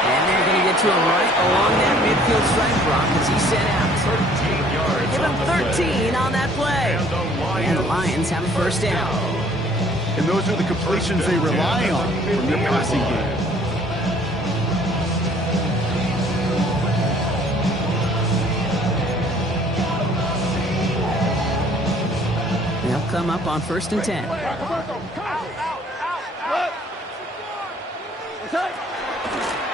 And they're going to get to him right along that midfield strike, Brock, as he set out. 13 yards. Give him 13 on that play. And the Lions have a 1st down. And those are the completions they rely on from their passing game. They'll come up on 1st and 10.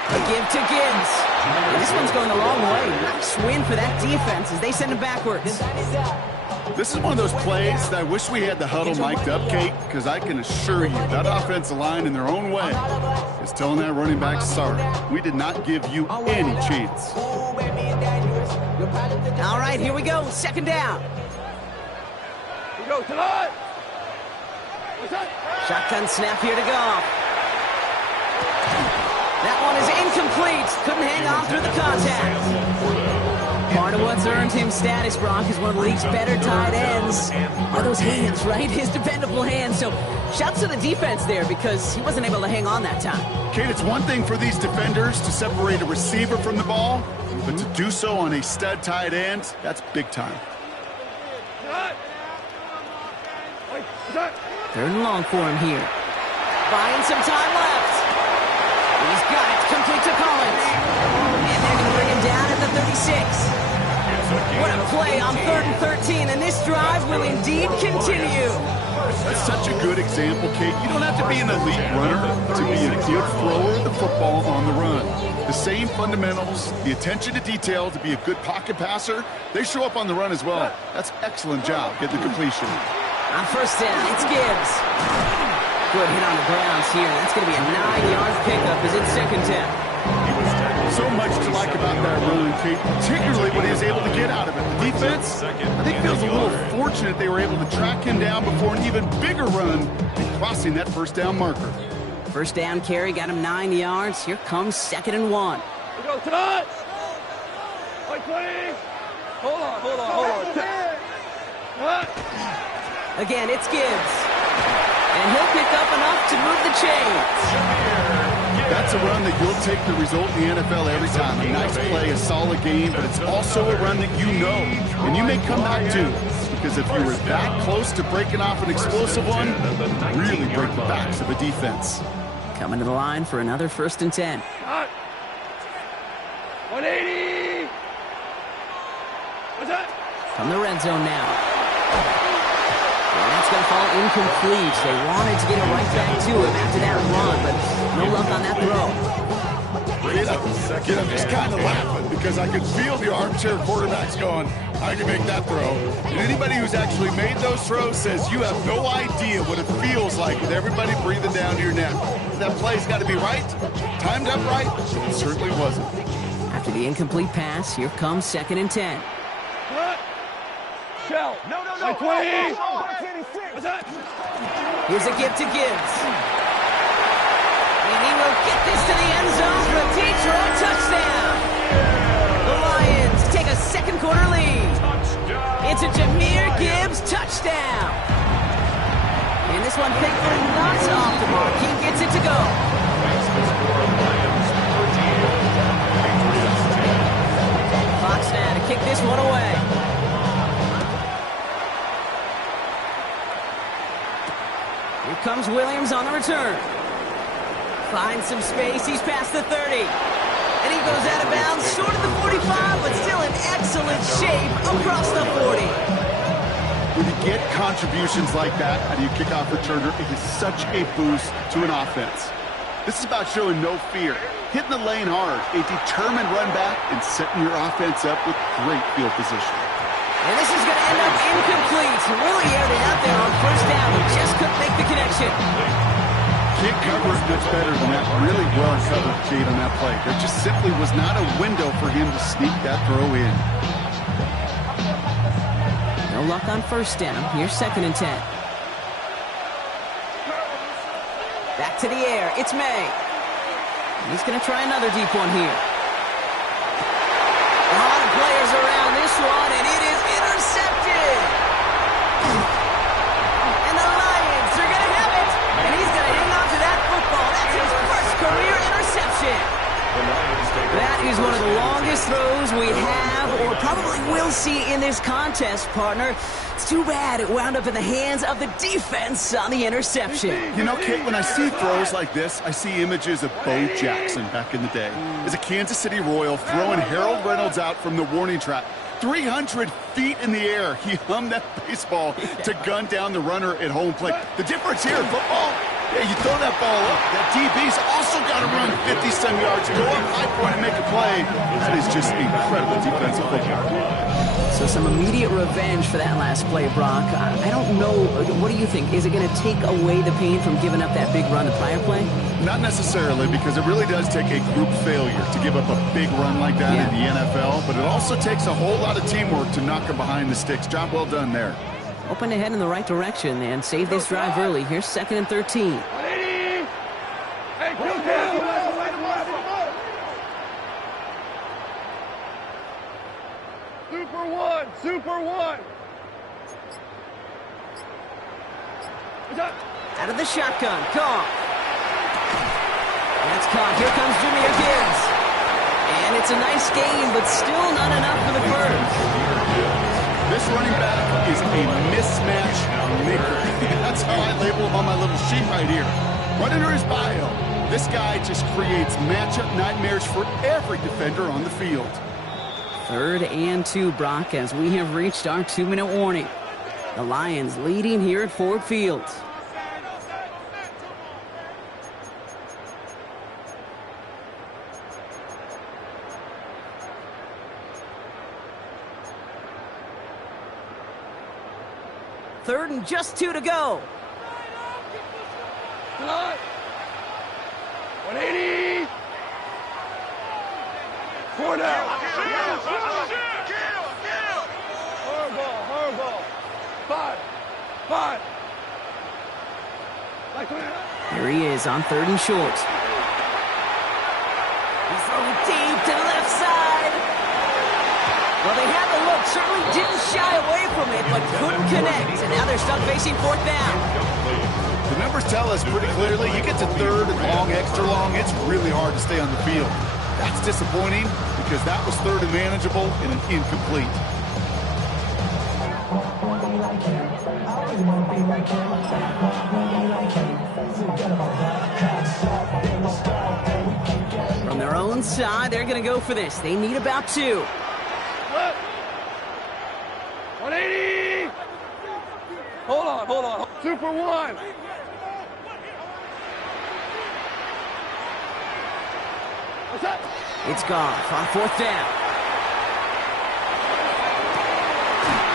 A give to Gibbs. And this one's going the wrong way. Nice win for that defense as they send him backwards. This is one of those plays that I wish we had the huddle mic'd up, Kate, because I can assure you that offensive line in their own way is telling that running back, sorry, we did not give you any chance. All right, here we go. 2nd down. Go tonight. Shotgun snap here to go. That one is incomplete. Couldn't hang on through the contact. Part of what's earned him status, Brock, is one of the league's better tight ends. Are those hands, right? His dependable hands. So shouts to the defense there because he wasn't able to hang on that time. Kate, it's one thing for these defenders to separate a receiver from the ball, but to do so on a stud tight end, that's big time. 3rd and long for him here. Buying some time left. He's got it. Complete to Collins. And they're going to bring him down at the 36. What a play on 3rd and 13. And this drive will indeed continue. That's such a good example, Kate. You don't have to be an elite runner to be a good thrower of the football on the run. The same fundamentals, the attention to detail to be a good pocket passer, they show up on the run as well. That's excellent job getting the completion. On 1st down, it's Gibbs. Good hit on the grounds here. That's going to be a 9-yard pickup as it's 2nd down. So much to like about that run, Kate, particularly what he was able to get out of it. The defense, I think, feels a little fortunate they were able to track him down before an even bigger run and crossing that 1st down marker. 1st down carry got him 9 yards. Here comes 2nd and 1. We go tonight. Wait, please. Hold on. Again, it's Gibbs. And he'll pick up enough to move the chains. That's a run that you'll take the result in the NFL every time. A nice play, a solid game, but it's also a run that you know, and you may come back to. Because if you were that close to breaking off an explosive one, really break the backs of a defense. Coming to the line for another 1st and 10. 180. What's that? From the red zone now. And that's going to fall incomplete. They wanted to get it right back to him after that run, but no luck on that throw. I'm just kind of laughing because I could feel the armchair quarterbacks going, I can make that throw. And anybody who's actually made those throws says you have no idea what it feels like with everybody breathing down to your neck. That play's got to be right, timed up right. It certainly wasn't. After the incomplete pass, here comes 2nd and 10. Shell. No. 20. What's that? Here's a gift to Gibbs. And he will get this to the end zone for a Detroit touchdown. The Lions take a 2nd quarter lead. It's a Jahmyr Gibbs touchdown. And this one thankfully not off the mark. He gets it to go. Makes the score Lions 13, Patriots 10. Fox now to kick this one away. Here comes Williams on the return. Finds some space. He's past the 30. And he goes out of bounds, short of the 45, but still in excellent shape across the 40. When you get contributions like that out of your kickoff returner, it is such a boost to an offense. This is about showing no fear, hitting the lane hard, a determined run back, and setting your offense up with great field position. And this is going to end up incomplete. Really aired it out there on first down, but just couldn't make the connection. Can't cover it much better than that. Really well covered, Cade, on that play. There just simply was not a window for him to sneak that throw in. No luck on first down. Here's 2nd and 10. Back to the air. It's May. He's going to try another deep one here. A lot of players around this one, and it is intercepted. And the Lions are going to have it. And he's going to hang on to that football. That's his first career interception. That is one of the longest throws we have or probably will see in this contest, partner. It's too bad it wound up in the hands of the defense on the interception. You know, Kate, when I see throws like this, I see images of Bo Jackson back in the day. As a Kansas City Royal throwing Harold Reynolds out from the warning track. 300 feet in the air. He hummed that baseball to gun down the runner at home plate. The difference here in football, you throw that ball up. That DB's also got to run 50-some yards, go up high point and make a play. That is just incredible defensive football. So some immediate revenge for that last play, Brock. I don't know. What do you think? Is it going to take away the pain from giving up that big run the prior play? Not necessarily, because it really does take a group failure to give up a big run like that in the NFL, but it also takes a whole lot of teamwork to knock him behind the sticks. Job well done there. Open to head in the right direction and save this drive early. Here's 2nd and 13. Hey, Super one. Out of the shotgun. Caught. That's caught. Here comes Jahmyr Gibbs. And it's a nice gain, but still not enough for the first. This running back is a mismatch maker. That's how I label him on my little sheet right here. Right under his bio, this guy just creates matchup nightmares for every defender on the field. 3rd and 2, Brock, as we have reached our 2-minute warning. The Lions leading here at Ford Field. Third and just 2 to go. 180. 4 down. Horrible. 5. Here he is on 3rd and short. He's throwing deep to the left side. Well, they had the look, certainly didn't shy away from it, but couldn't connect. And now they're stuck facing 4th down. The numbers tell us pretty clearly, you get to 3rd and long, extra long, it's really hard to stay on the field. That's disappointing because that was 3rd and manageable and an incomplete. From their own side, they're going to go for this. They need about 2. 180. Hold on. Super one. What's that? It's Goff on 4th down.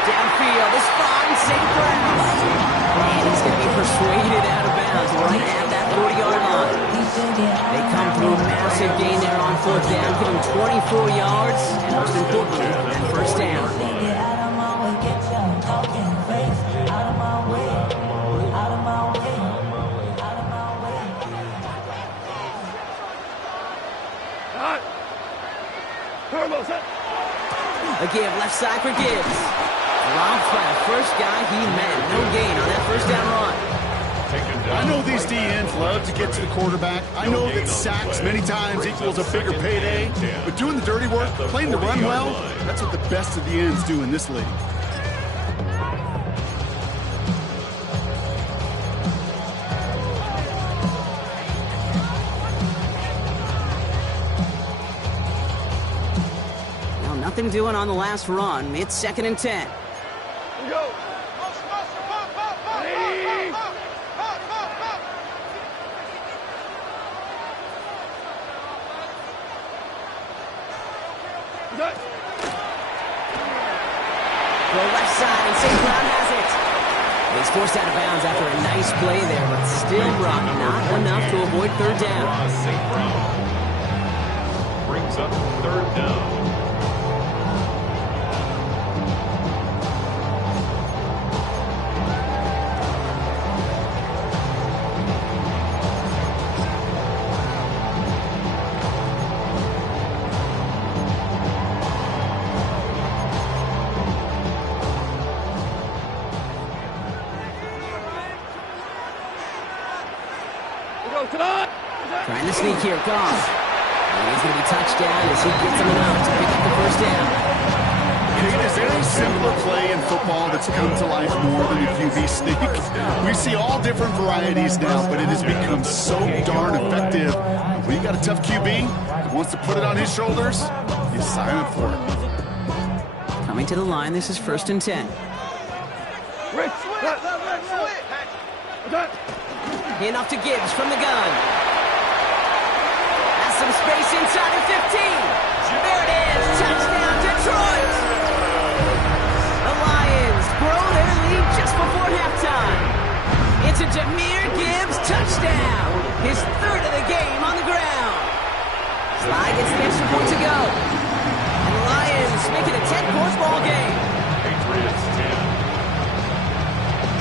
Downfield, this fine St. Brown. And he's going to be persuaded out of bounds right at that 40-yard line. They come through a massive gain there on 4th down, give him 24 yards, and most importantly, that first down. A give left side for Gibbs. Robbed by the first guy he met. No gain on that first down run. I know these DNs love to get to the quarterback. I know that sacks many times equals a bigger payday. But doing the dirty work, playing the run well, that's what the best of the ends do in this league. Well, nothing doing on the last run. It's 2nd and 10. Go. Go left side, and St. Brown has it. He's forced out of bounds after a nice play there, but still brought not enough to avoid 3rd down. St. Brown brings up 3rd down. Trying to sneak here, Goff. And he's going to be touchdown as he gets him enough to pick up the 1st down. Kate, is there a simpler play in football that's come to life more than the QB sneak? We see all different varieties now, but it has become so darn effective. When you got a tough QB that wants to put it on his shoulders, you sign up for it. Coming to the line, this is 1st and 10. Enough to Gibbs from the gun. Has some space inside the 15. There it is. Touchdown, Detroit. The Lions grow their lead just before halftime. It's a Jahmyr Gibbs touchdown. His 3rd of the game on the ground. Sly gets the extra point to go. And the Lions make it a 10-point ball game. Patriots 10.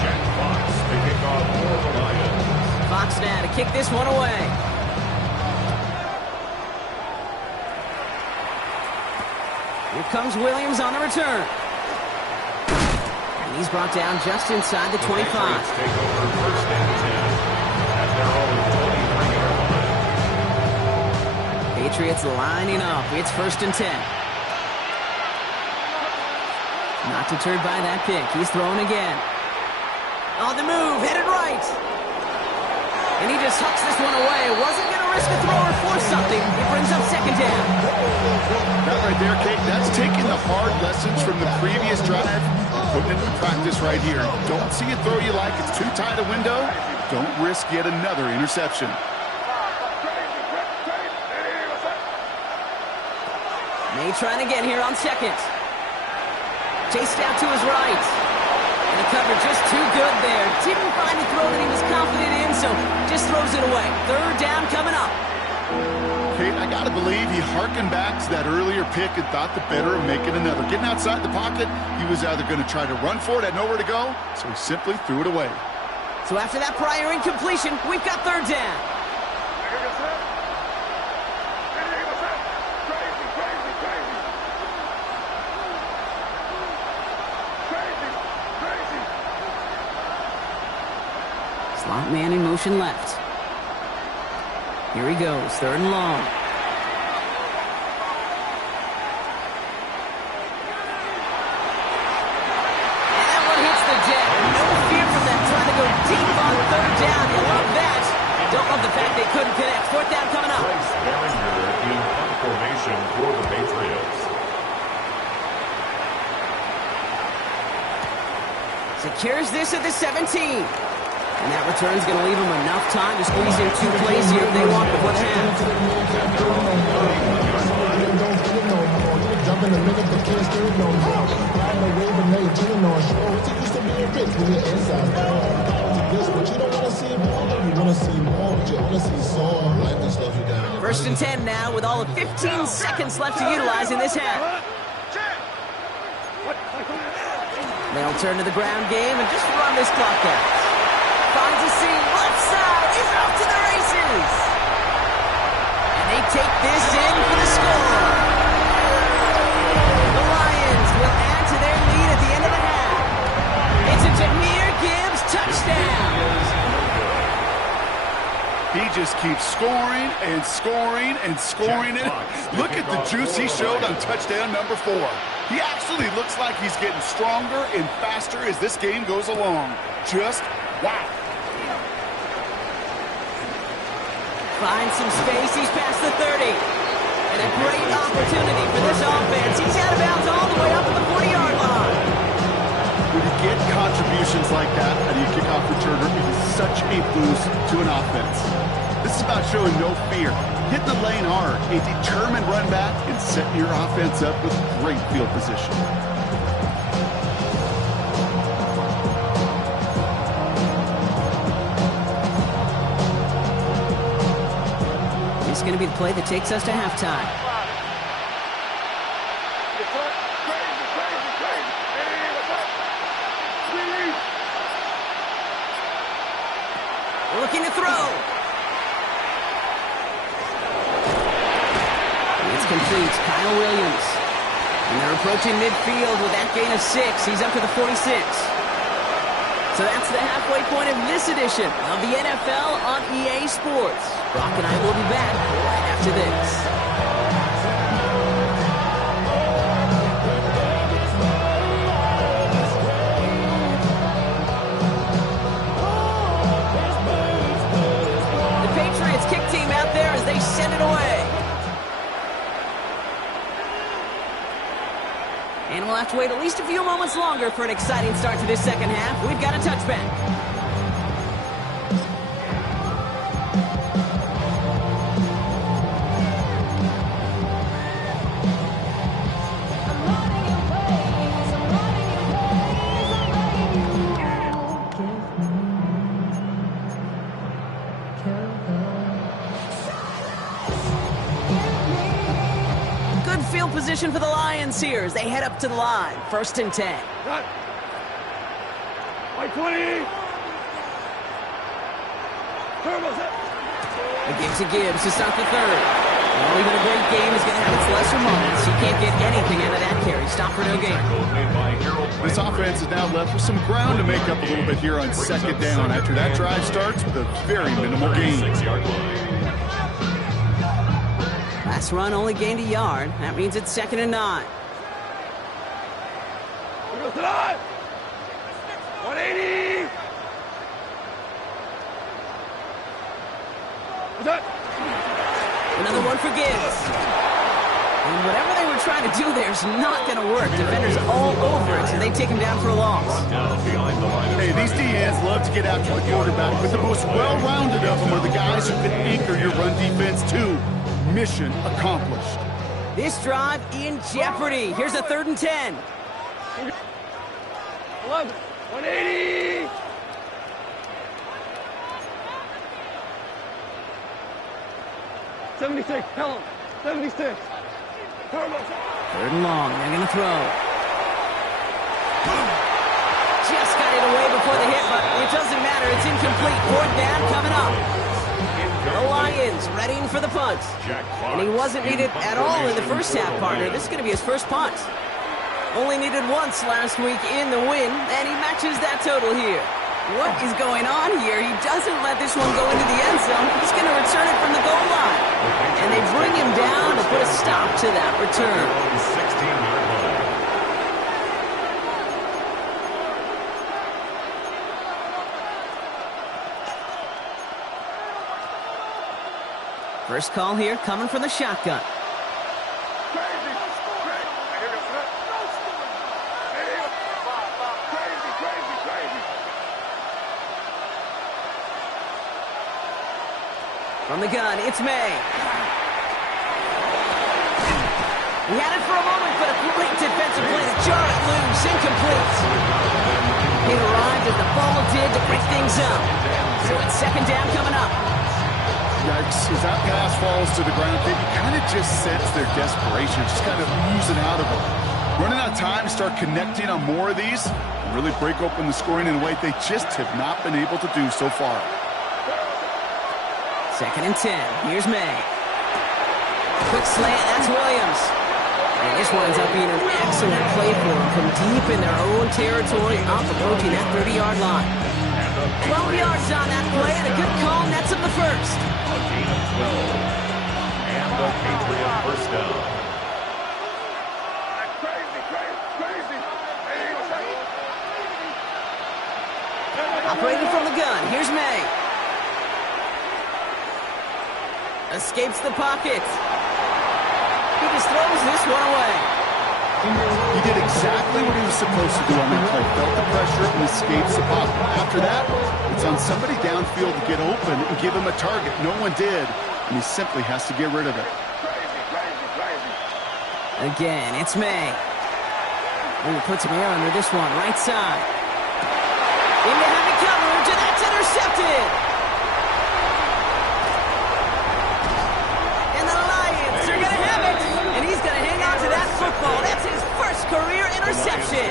Jack Fox picking off for the Lions. Fox now to kick this one away. Here comes Williams on the return. And he's brought down just inside the 25. Patriots take over 1st and 10 at their own 23-yard line. Patriots lining up. It's 1st and 10. Not deterred by that pick. He's throwing again. On the move, headed right. And he just hucks this one away. Wasn't going to risk a throw or force something. It brings up 2nd down. That right there, Kate, that's taking the hard lessons from the previous drive and putting it into practice right here. Don't see a throw you like. It's too tight a window. Don't risk yet another interception. May trying again here on 2nd. Chased out to his right. And the cover just too good there. Didn't find a throw that he was confident in, so just throws it away. 3rd down coming up. Kate, I got to believe he hearkened back to that earlier pick and thought the better of making another. Getting outside the pocket, he was either going to try to run for it, had nowhere to go, so he simply threw it away. So after that prior incompletion, we've got 3rd down. Slot man in motion left. Here he goes, 3rd and long. And that one hits the deck. No fear from them trying to go deep on 3rd down. You love that. Don't love the fact they couldn't connect. 4th down coming up. Bryce Baringer in punt formation for the Patriots. Secures this at the 17. And that return's going to leave them enough time to squeeze in 2 plays here if they want before the half. First and 10 now with all of 15 seconds left to utilize in this half. They'll turn to the ground game and just run this clock out. Finds a seam, left side, he's off to the races. And they take this in for the score. The Lions will add to their lead at the end of the half. It's a Jahmyr Gibbs touchdown. just keeps scoring and scoring and scoring. And look at the juice he showed on touchdown number 4. He actually looks like he's getting stronger and faster as this game goes along. Just wow. Finds some space. He's past the 30. And a great opportunity for this offense. He's out of bounds all the way up at the 40-yard line. When you get contributions like that out of your kickoff returner, it is such a boost to an offense. This is about showing no fear, hitting the lane hard, a determined run back, and setting your offense up with great field position. This is going to be the play that takes us to halftime. Looking to throw. It's complete. Kyle Williams. And they're approaching midfield with that gain of 6. He's up to the 46. So that's the halfway point of this edition of the NFL on EA Sports. Brock and I will be back right after this. Send it away. And we'll have to wait at least a few moments longer for an exciting start to this second half. We've got a touchback. Field position for the Lions here as they head up to the line. 1st and 10. White 20. A give to Gibbs to start the 3rd. Well, even a great game is going to have its lesser moments. You can't get anything out of that carry. Stop for no gain. This offense is now left with some ground to make up a little bit here on 2nd down after that drive starts with a very minimal gain. 6-yard line. Last run only gained a yard. That means it's 2nd and 9. Here goes the line. 180. Another one for Gibbs. And whatever they were trying to do there is not going to work. Defenders all over it, so they take him down for a loss. Hey, these DNs love to get after the quarterback, but the most well-rounded of them are the guys who can anchor your run defense too. Mission accomplished. This drive in jeopardy. Here's a 3rd and 10. 11. 180. $76. Tell him. 76. 3rd and long. They're going to throw. Just got it away before the hit, but it doesn't matter. It's incomplete. 4th down coming up. The Lions readying for the punt. And he wasn't needed at all in the first half, partner. This is going to be his first punt. Only needed once last week in the win, and he matches that total here. What is going on here? He doesn't let this one go into the end zone. He's going to return it from the goal line. And they bring him down to put a stop to that return. 16-yard line. First call here coming from the shotgun. From the gun, it's May. He had it for a moment, but a great defensive play to jar it loose, incomplete. It arrived as the ball did to break things up. So it's 2nd down coming up. Yikes, as that pass falls to the ground, you kind of just sense their desperation, just kind of oozing out of them. Running out of time to start connecting on more of these and really break open the scoring in a way they just have not been able to do so far. 2nd and 10. Here's May. Quick slant, that's Williams. And this winds up being an excellent play for them from deep in their own territory, up approaching that 30-yard line. 12 yards on that play, and a good call nets up the first. And the Patriot first down. Operating from the gun, here's May. Escapes the pocket. He just throws this one away. He did exactly what he was supposed to do on that play. Felt the pressure and escapes the pocket. After that, it's on somebody downfield to get open and give him a target. No one did, and he simply has to get rid of it. Again, it's May. And he puts May under this one, right side. Into heavy coverage, and that's intercepted. And the Lions are going to have it. And he's going to hang on to that football. That's his first career interception.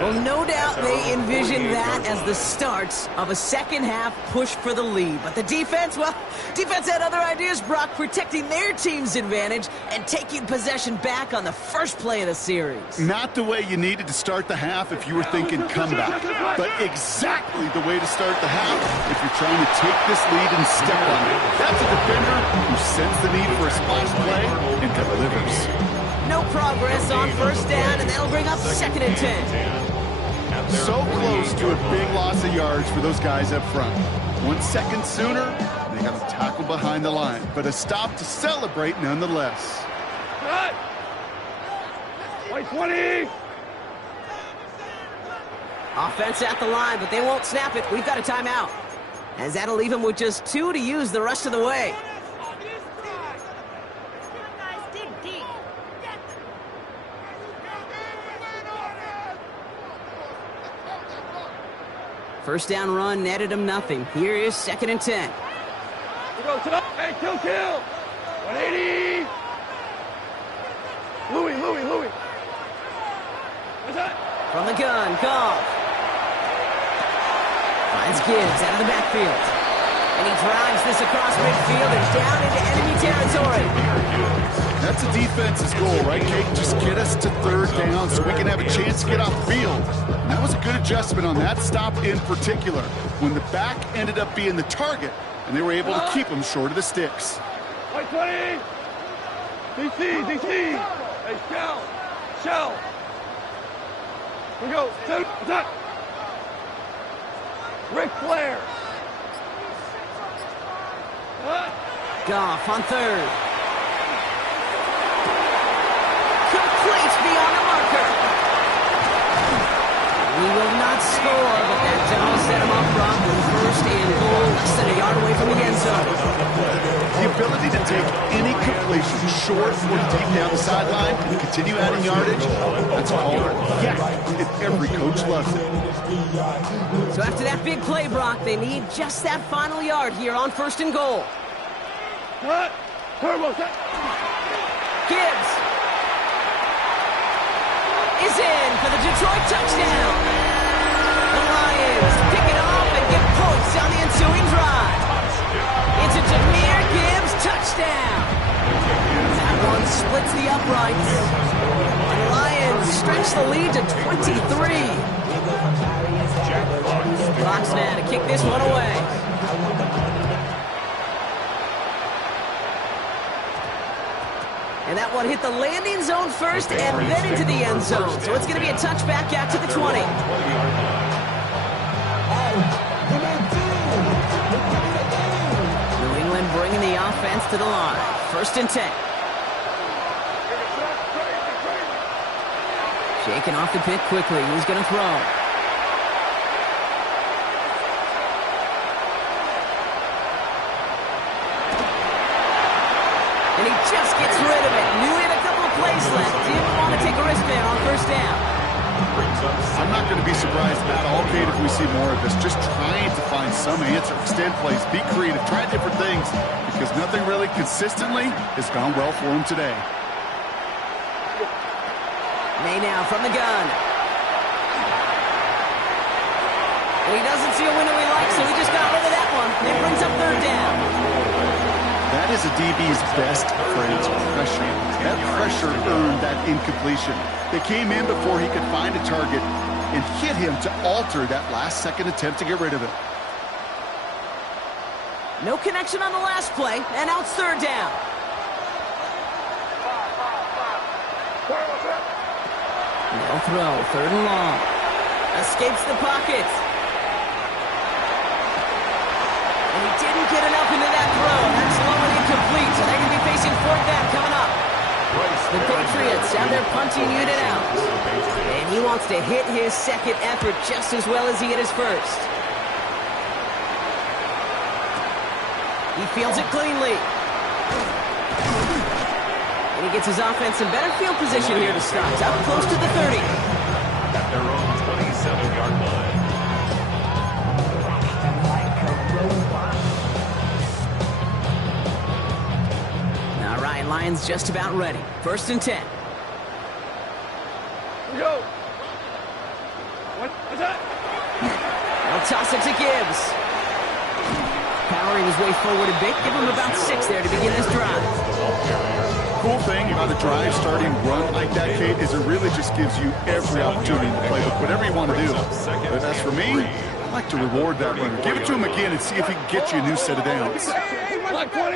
Well, no doubt they envisioned that as the start of a second-half push for the lead. But the defense, well, defense had other ideas, Brock, protecting their team's advantage and taking possession back on the first play of the series. Not the way you needed to start the half if you were thinking comeback, but exactly the way to start the half if you're trying to take this lead and step on it. That's a defender who senses the need for a splash play and delivers. No progress on first down, and that'll bring up 2nd and 10. So close to a big loss of yards for those guys up front. 1 second sooner, they got a tackle behind the line, but a stop to celebrate nonetheless. Cut! White 20! Offense at the line, but they won't snap it. We've got a timeout. As that'll leave them with just 2 to use the rest of the way. First down run netted him nothing. Here is 2nd and 10. We go to the... Hey, kill! 180! Louis! What's that? From the gun, Goff. Finds Gibbs out of the backfield. And he drives this across midfield and down into enemy territory. That's a defense's goal, right, Kate? Just get us to 3rd down so we can have a chance to get off the field. And that was a good adjustment on that stop in particular, when the back ended up being the target, and they were able to keep him short of the sticks. White 20! DC! Hey, shell! We go, attack! Ric Flair! Goff on 3rd. Complete beyond the marker. We will not score, but that does set him up front with 1st and goal, less than a yard away from the end zone. The ability to take any completion short or deep down the sideline and continue adding yardage, that's called yak, and every coach loves it. So after that big play, Brock, they need just that final yard here on 1st and goal. Cut! Turbo set! Gibbs is in for the Detroit touchdown. The Lions pick it off and get points on the ensuing drive. It's a Jahmyr Gibbs touchdown. That one splits the uprights. And the Lions stretch the lead to 23. Brock's now to kick this one away. And that one hit the landing zone first and then into the end zone. So it's going to be a touchback out to the 20. New England bringing the offense to the line. 1st and 10. Shaking off the pick quickly. He's going to throw. And he just gets rid of it. Knew he had a couple of plays left. Didn't want to take a risk there on 1st down. I'm not going to be surprised at all, Kate, if we see more of this. Just trying to find some answer. Extend plays, be creative, try different things, because nothing really consistently has gone well for him today. May now from the gun. And he doesn't see a window he likes, so he just got rid of that one. It brings up 3rd down. That is a DB's best friend, pressure. That pressure earned that incompletion. They came in before he could find a target and hit him to alter that last-second attempt to get rid of it. No connection on the last play, and now it's third down. No throw, third and long. Escapes the pocket. And he didn't get enough into that throw. That's low and incomplete, so they're going to be facing fourth down coming up. The Patriots have their punting unit out. And he wants to hit his second effort just as well as he hit his first. He fields it cleanly. And he gets his offense in better field position here to start. Up close to the 30. At their own 27-yard line. All right, Lions just about ready. First and 10. Go. What's that? They'll toss it to Gibbs. Powering his way forward a bit. Give him about 6 there to begin this drive. Cool thing about a drive starting run like that, Kate, is it really just gives you every opportunity to play whatever you want to do. But as for me, I like to reward that runner. Give it to him again and see if he can get you a new set of downs. Black 20.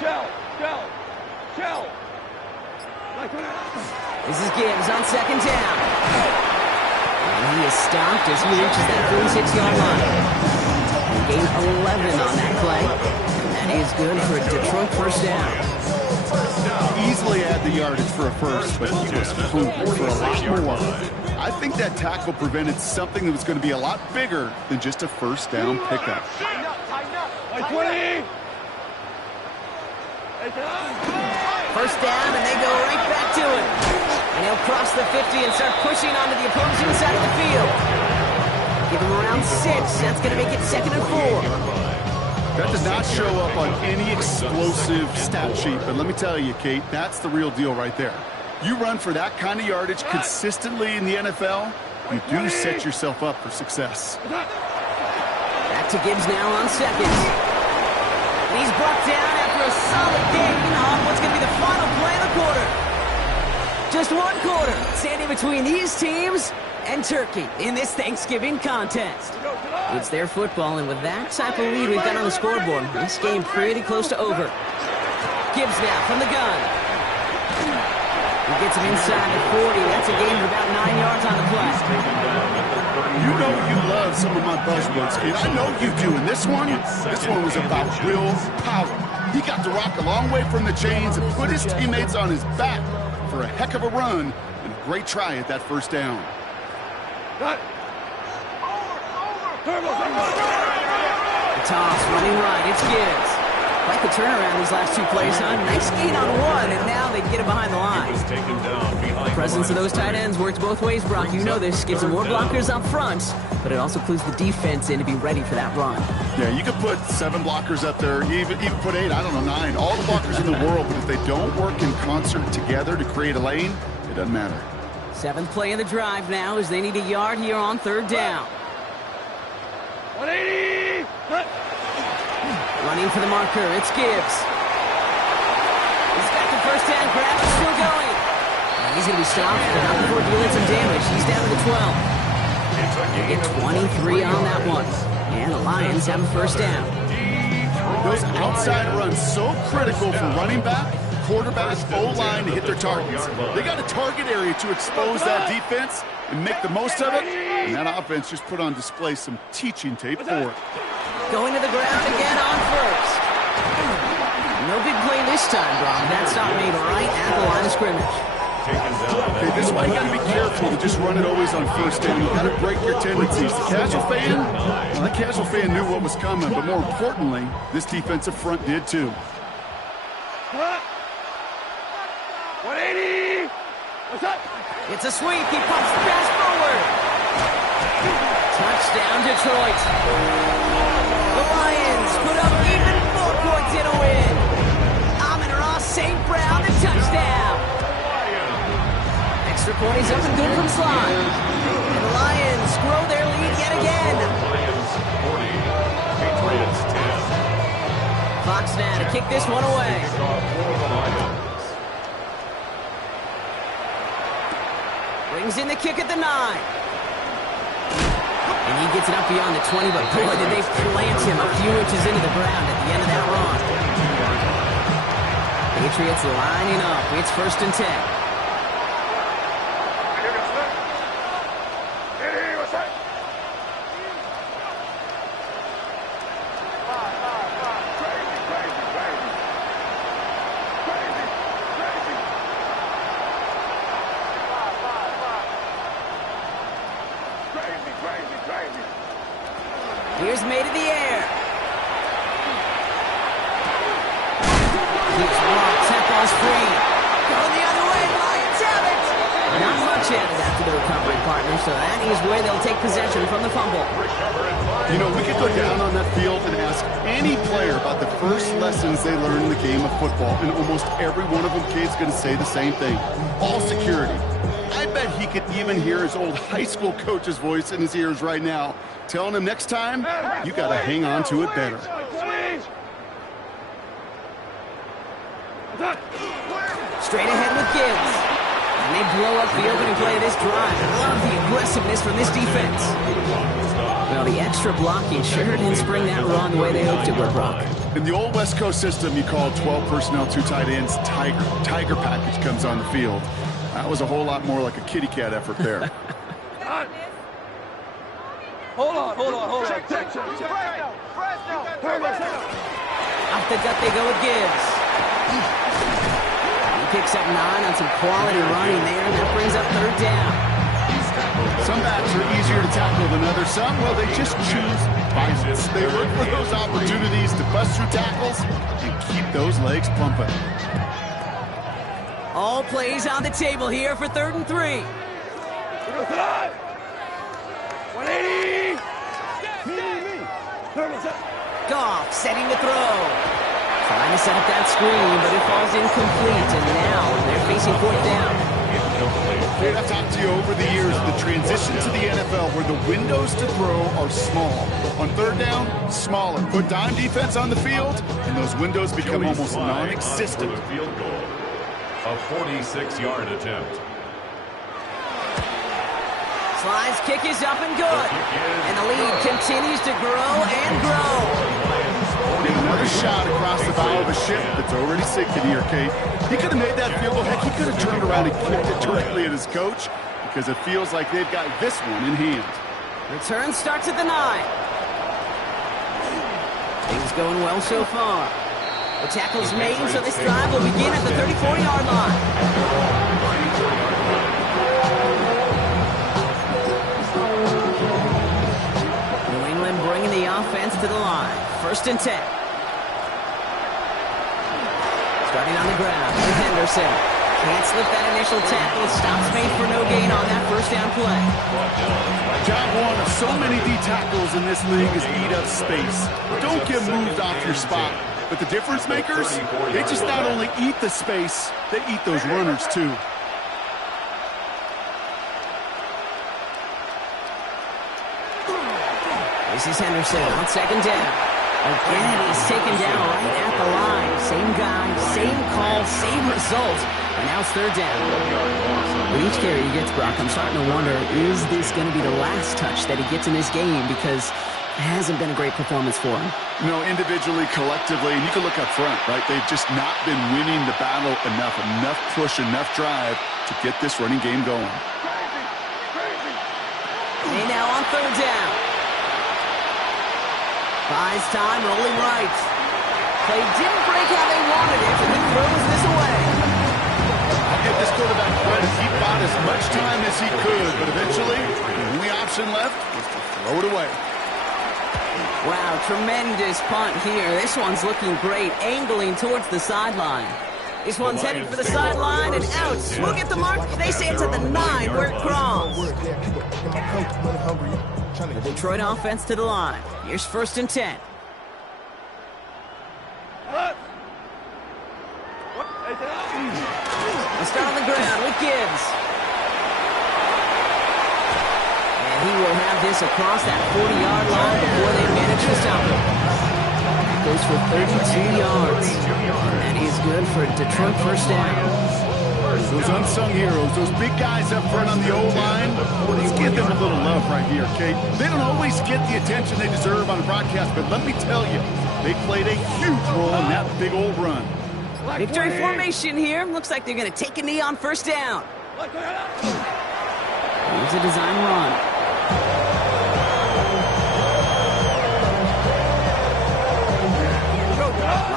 Shell. Black 20. This is Gibbs on second down. And he is stopped as he reaches that 46-yard line. He gained 11 on that play. That is good for a Detroit first down. Easily add the yardage for a first, but he was hungry for a lot more. I think that tackle prevented something that was going to be a lot bigger than just a first down pickup. Tighten up. Black 20. First down, and they go right back to it. And he'll cross the 50 and start pushing onto the opposing side of the field. Give him around 6. That's going to make it second and 4. That does not show up on any explosive stat sheet, but let me tell you, Kate, that's the real deal right there. You run for that kind of yardage consistently in the NFL, you do set yourself up for success. Back to Gibbs now on second. And he's brought down after a solid gain on what's going to be the final play of the quarter. Just one quarter standing between these teams and Turkey in this Thanksgiving contest. It's their football, and with that type of lead we've got on the scoreboard, this game pretty close to over. Gibbs now from the gun. He gets him inside the 40. That's a gain of about 9 yards on the play. You know you love some of my buzzwords, kid. I know you do. And this one was about real power. He got to rock a long way from the chains and put his teammates on his back for a heck of a run and a great try at that first down. Got The toss running right. It's Gibbs. Like the turnaround these last 2 plays, huh? Nice gain on 1, and now they get him behind the line. The presence of those tight ends works both ways, Brock. You know this. Gives them more blockers up front, but it also clues the defense in to be ready for that run. Yeah, you could put 7 blockers up there, even put 8, I don't know, 9. All the blockers in the world, but if they don't work in concert together to create a lane, it doesn't matter. 7th play of the drive now as they need a yard here on third down. 180. Running for the marker, it's Gibbs. He's got the first down grab, still going. And he's going to be stopped, but not before dealing some damage. He's down to the 12. They get 23 on that one. And the Lions have a first down. Those outside runs so critical for running back, quarterback, O-line to hit their targets. They got a target area to expose that defense and make the most of it. And that offense just put on display some teaching tape for it. Going to the ground again on first. No big play this time, Brock. That stop made right at the line of scrimmage. Okay, this is why you got to be careful to just run it always on first down. You got to break your tendencies. The casual fan, well, that casual fan knew what was coming, but more importantly, this defensive front did too. 180. What's up? It's a sweep. He pumps the pass forward. Touchdown, Detroit. The Lions put up even more points in a win. Amon-Ra St. Brown, the touchdown. Extra point is up and good from Slot. And the Lions grow their lead yet again. Lions 40, Patriots 10. Fox now to kick this one away. Brings in the kick at the 9. And he gets it up beyond the 20, but boy, did they plant him a few inches into the ground at the end of that run. Patriots lining up. It's 1st and 10. Here's made in the air. Keeps blocked. Temple's free. Going the other way. Lions have it. Not much added after the recovery, partner, so that is where they'll take possession from the fumble. You know, we could go down on that field and ask any player about the first lessons they learned in the game of football, and almost every one of them kids going to say the same thing. Ball security. I bet he could even hear his old high school coach's voice in his ears right now, telling him next time, you got to hang on to it better. Straight ahead with Gibbs. And they blow up the opening play of this drive. I love the aggressiveness from this defense. Well, the extra blocking sure didn't spring that run the way they hoped it would, Brock. In the old West Coast system, you call 12 personnel, 2 tight ends, Tiger. Tiger package comes on the field. That was a whole lot more like a kitty cat effort there. Hold on. Check. Off the gut they go with Gibbs. He picks up 9 on some quality running there, and that brings up 3rd down. Some backs are easier to tackle than others. Some, well, they just choose violence. They look for those opportunities to bust through tackles and keep those legs pumping. All plays on the table here for 3rd and 3. 180. Goff setting the throw. Trying to set up that screen, but it falls incomplete, and now they're facing 4th down. I've talked to you over the years, the transition to the NFL where the windows to throw are small. On 3rd down, smaller. Put dime defense on the field, and those windows become almost non-existent. Field goal. A 46-yard attempt. Sly's kick is up and good. And the lead continues to grow and grow. Another shot across the bow of a ship that's already sinking here, Kate. He could have made that field goal. Heck, he could have turned around and kicked it directly at his coach because it feels like they've got this one in hand. Return starts at the 9. Things going well so far. The tackle's made, so this drive will begin at the 34-yard line. New England bringing the offense to the line. 1st and 10. Starting on the ground with Henderson. Can't slip that initial tackle. Stops made for no gain on that 1st down play. Job one of so many D tackles in this league is eat up space. Don't get moved off your spot. But the difference makers, they just not only eat the space, they eat those runners too. This is Henderson on 2nd down. Again, he's taken down right at the line. Same guy, same call, same result. And now it's 3rd down. With each carry he gets, Brock, I'm starting to wonder, is this going to be the last touch that he gets in this game? Because it hasn't been a great performance for him. You know, individually, collectively, and you can look up front, right? They've just not been winning the battle enough push, enough drive to get this running game going. They now on 3rd down. Buys time, rolling right. Play didn't break how they wanted it, and he throws this away. I'll give this quarterback credit. He bought as much time as he could, but eventually, the only option left was to throw it away. Wow, tremendous punt here. This one's looking great, angling towards the sideline. This one's headed for the sideline and out. We'll get the mark. They say it's at the 9 where it crossed. The Detroit offense to the line. Here's 1st and 10. They start on the ground with Gibbs. And he will have this across that 40-yard line before they manage to stop him. That goes for 32 yards. And he's good for Detroit 1st down. Those unsung heroes, those big guys up front on the O-line, let's give them a little love right here, Kate. They don't always get the attention they deserve on the broadcast, but let me tell you, they played a huge role in that big old run. Victory formation here. Looks like they're going to take a knee on first down. Here's a design run.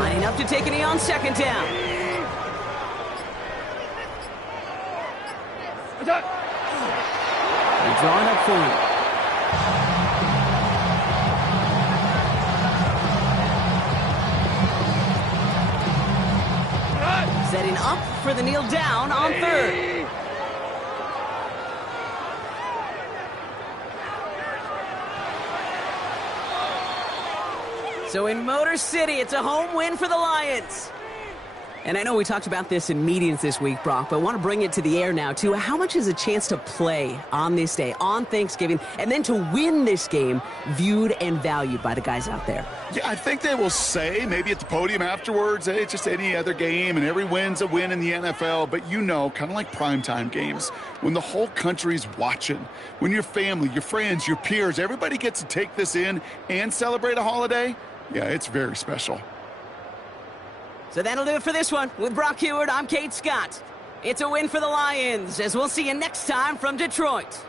Lining up to take a knee on second down. They're drawing up for him. Setting up for the kneel down on third. So in Motor City, it's a home win for the Lions. And I know we talked about this in meetings this week, Brock, but I want to bring it to the air now, too. How much is a chance to play on this day, on Thanksgiving, and then to win this game viewed and valued by the guys out there? Yeah, I think they will say, maybe at the podium afterwards, hey, it's just any other game, and every win's a win in the NFL. But you know, kind of like primetime games, when the whole country's watching, when your family, your friends, your peers, everybody gets to take this in and celebrate a holiday, yeah, it's very special. So that'll do it for this one. With Brock Huard, I'm Kate Scott. It's a win for the Lions, as we'll see you next time from Detroit.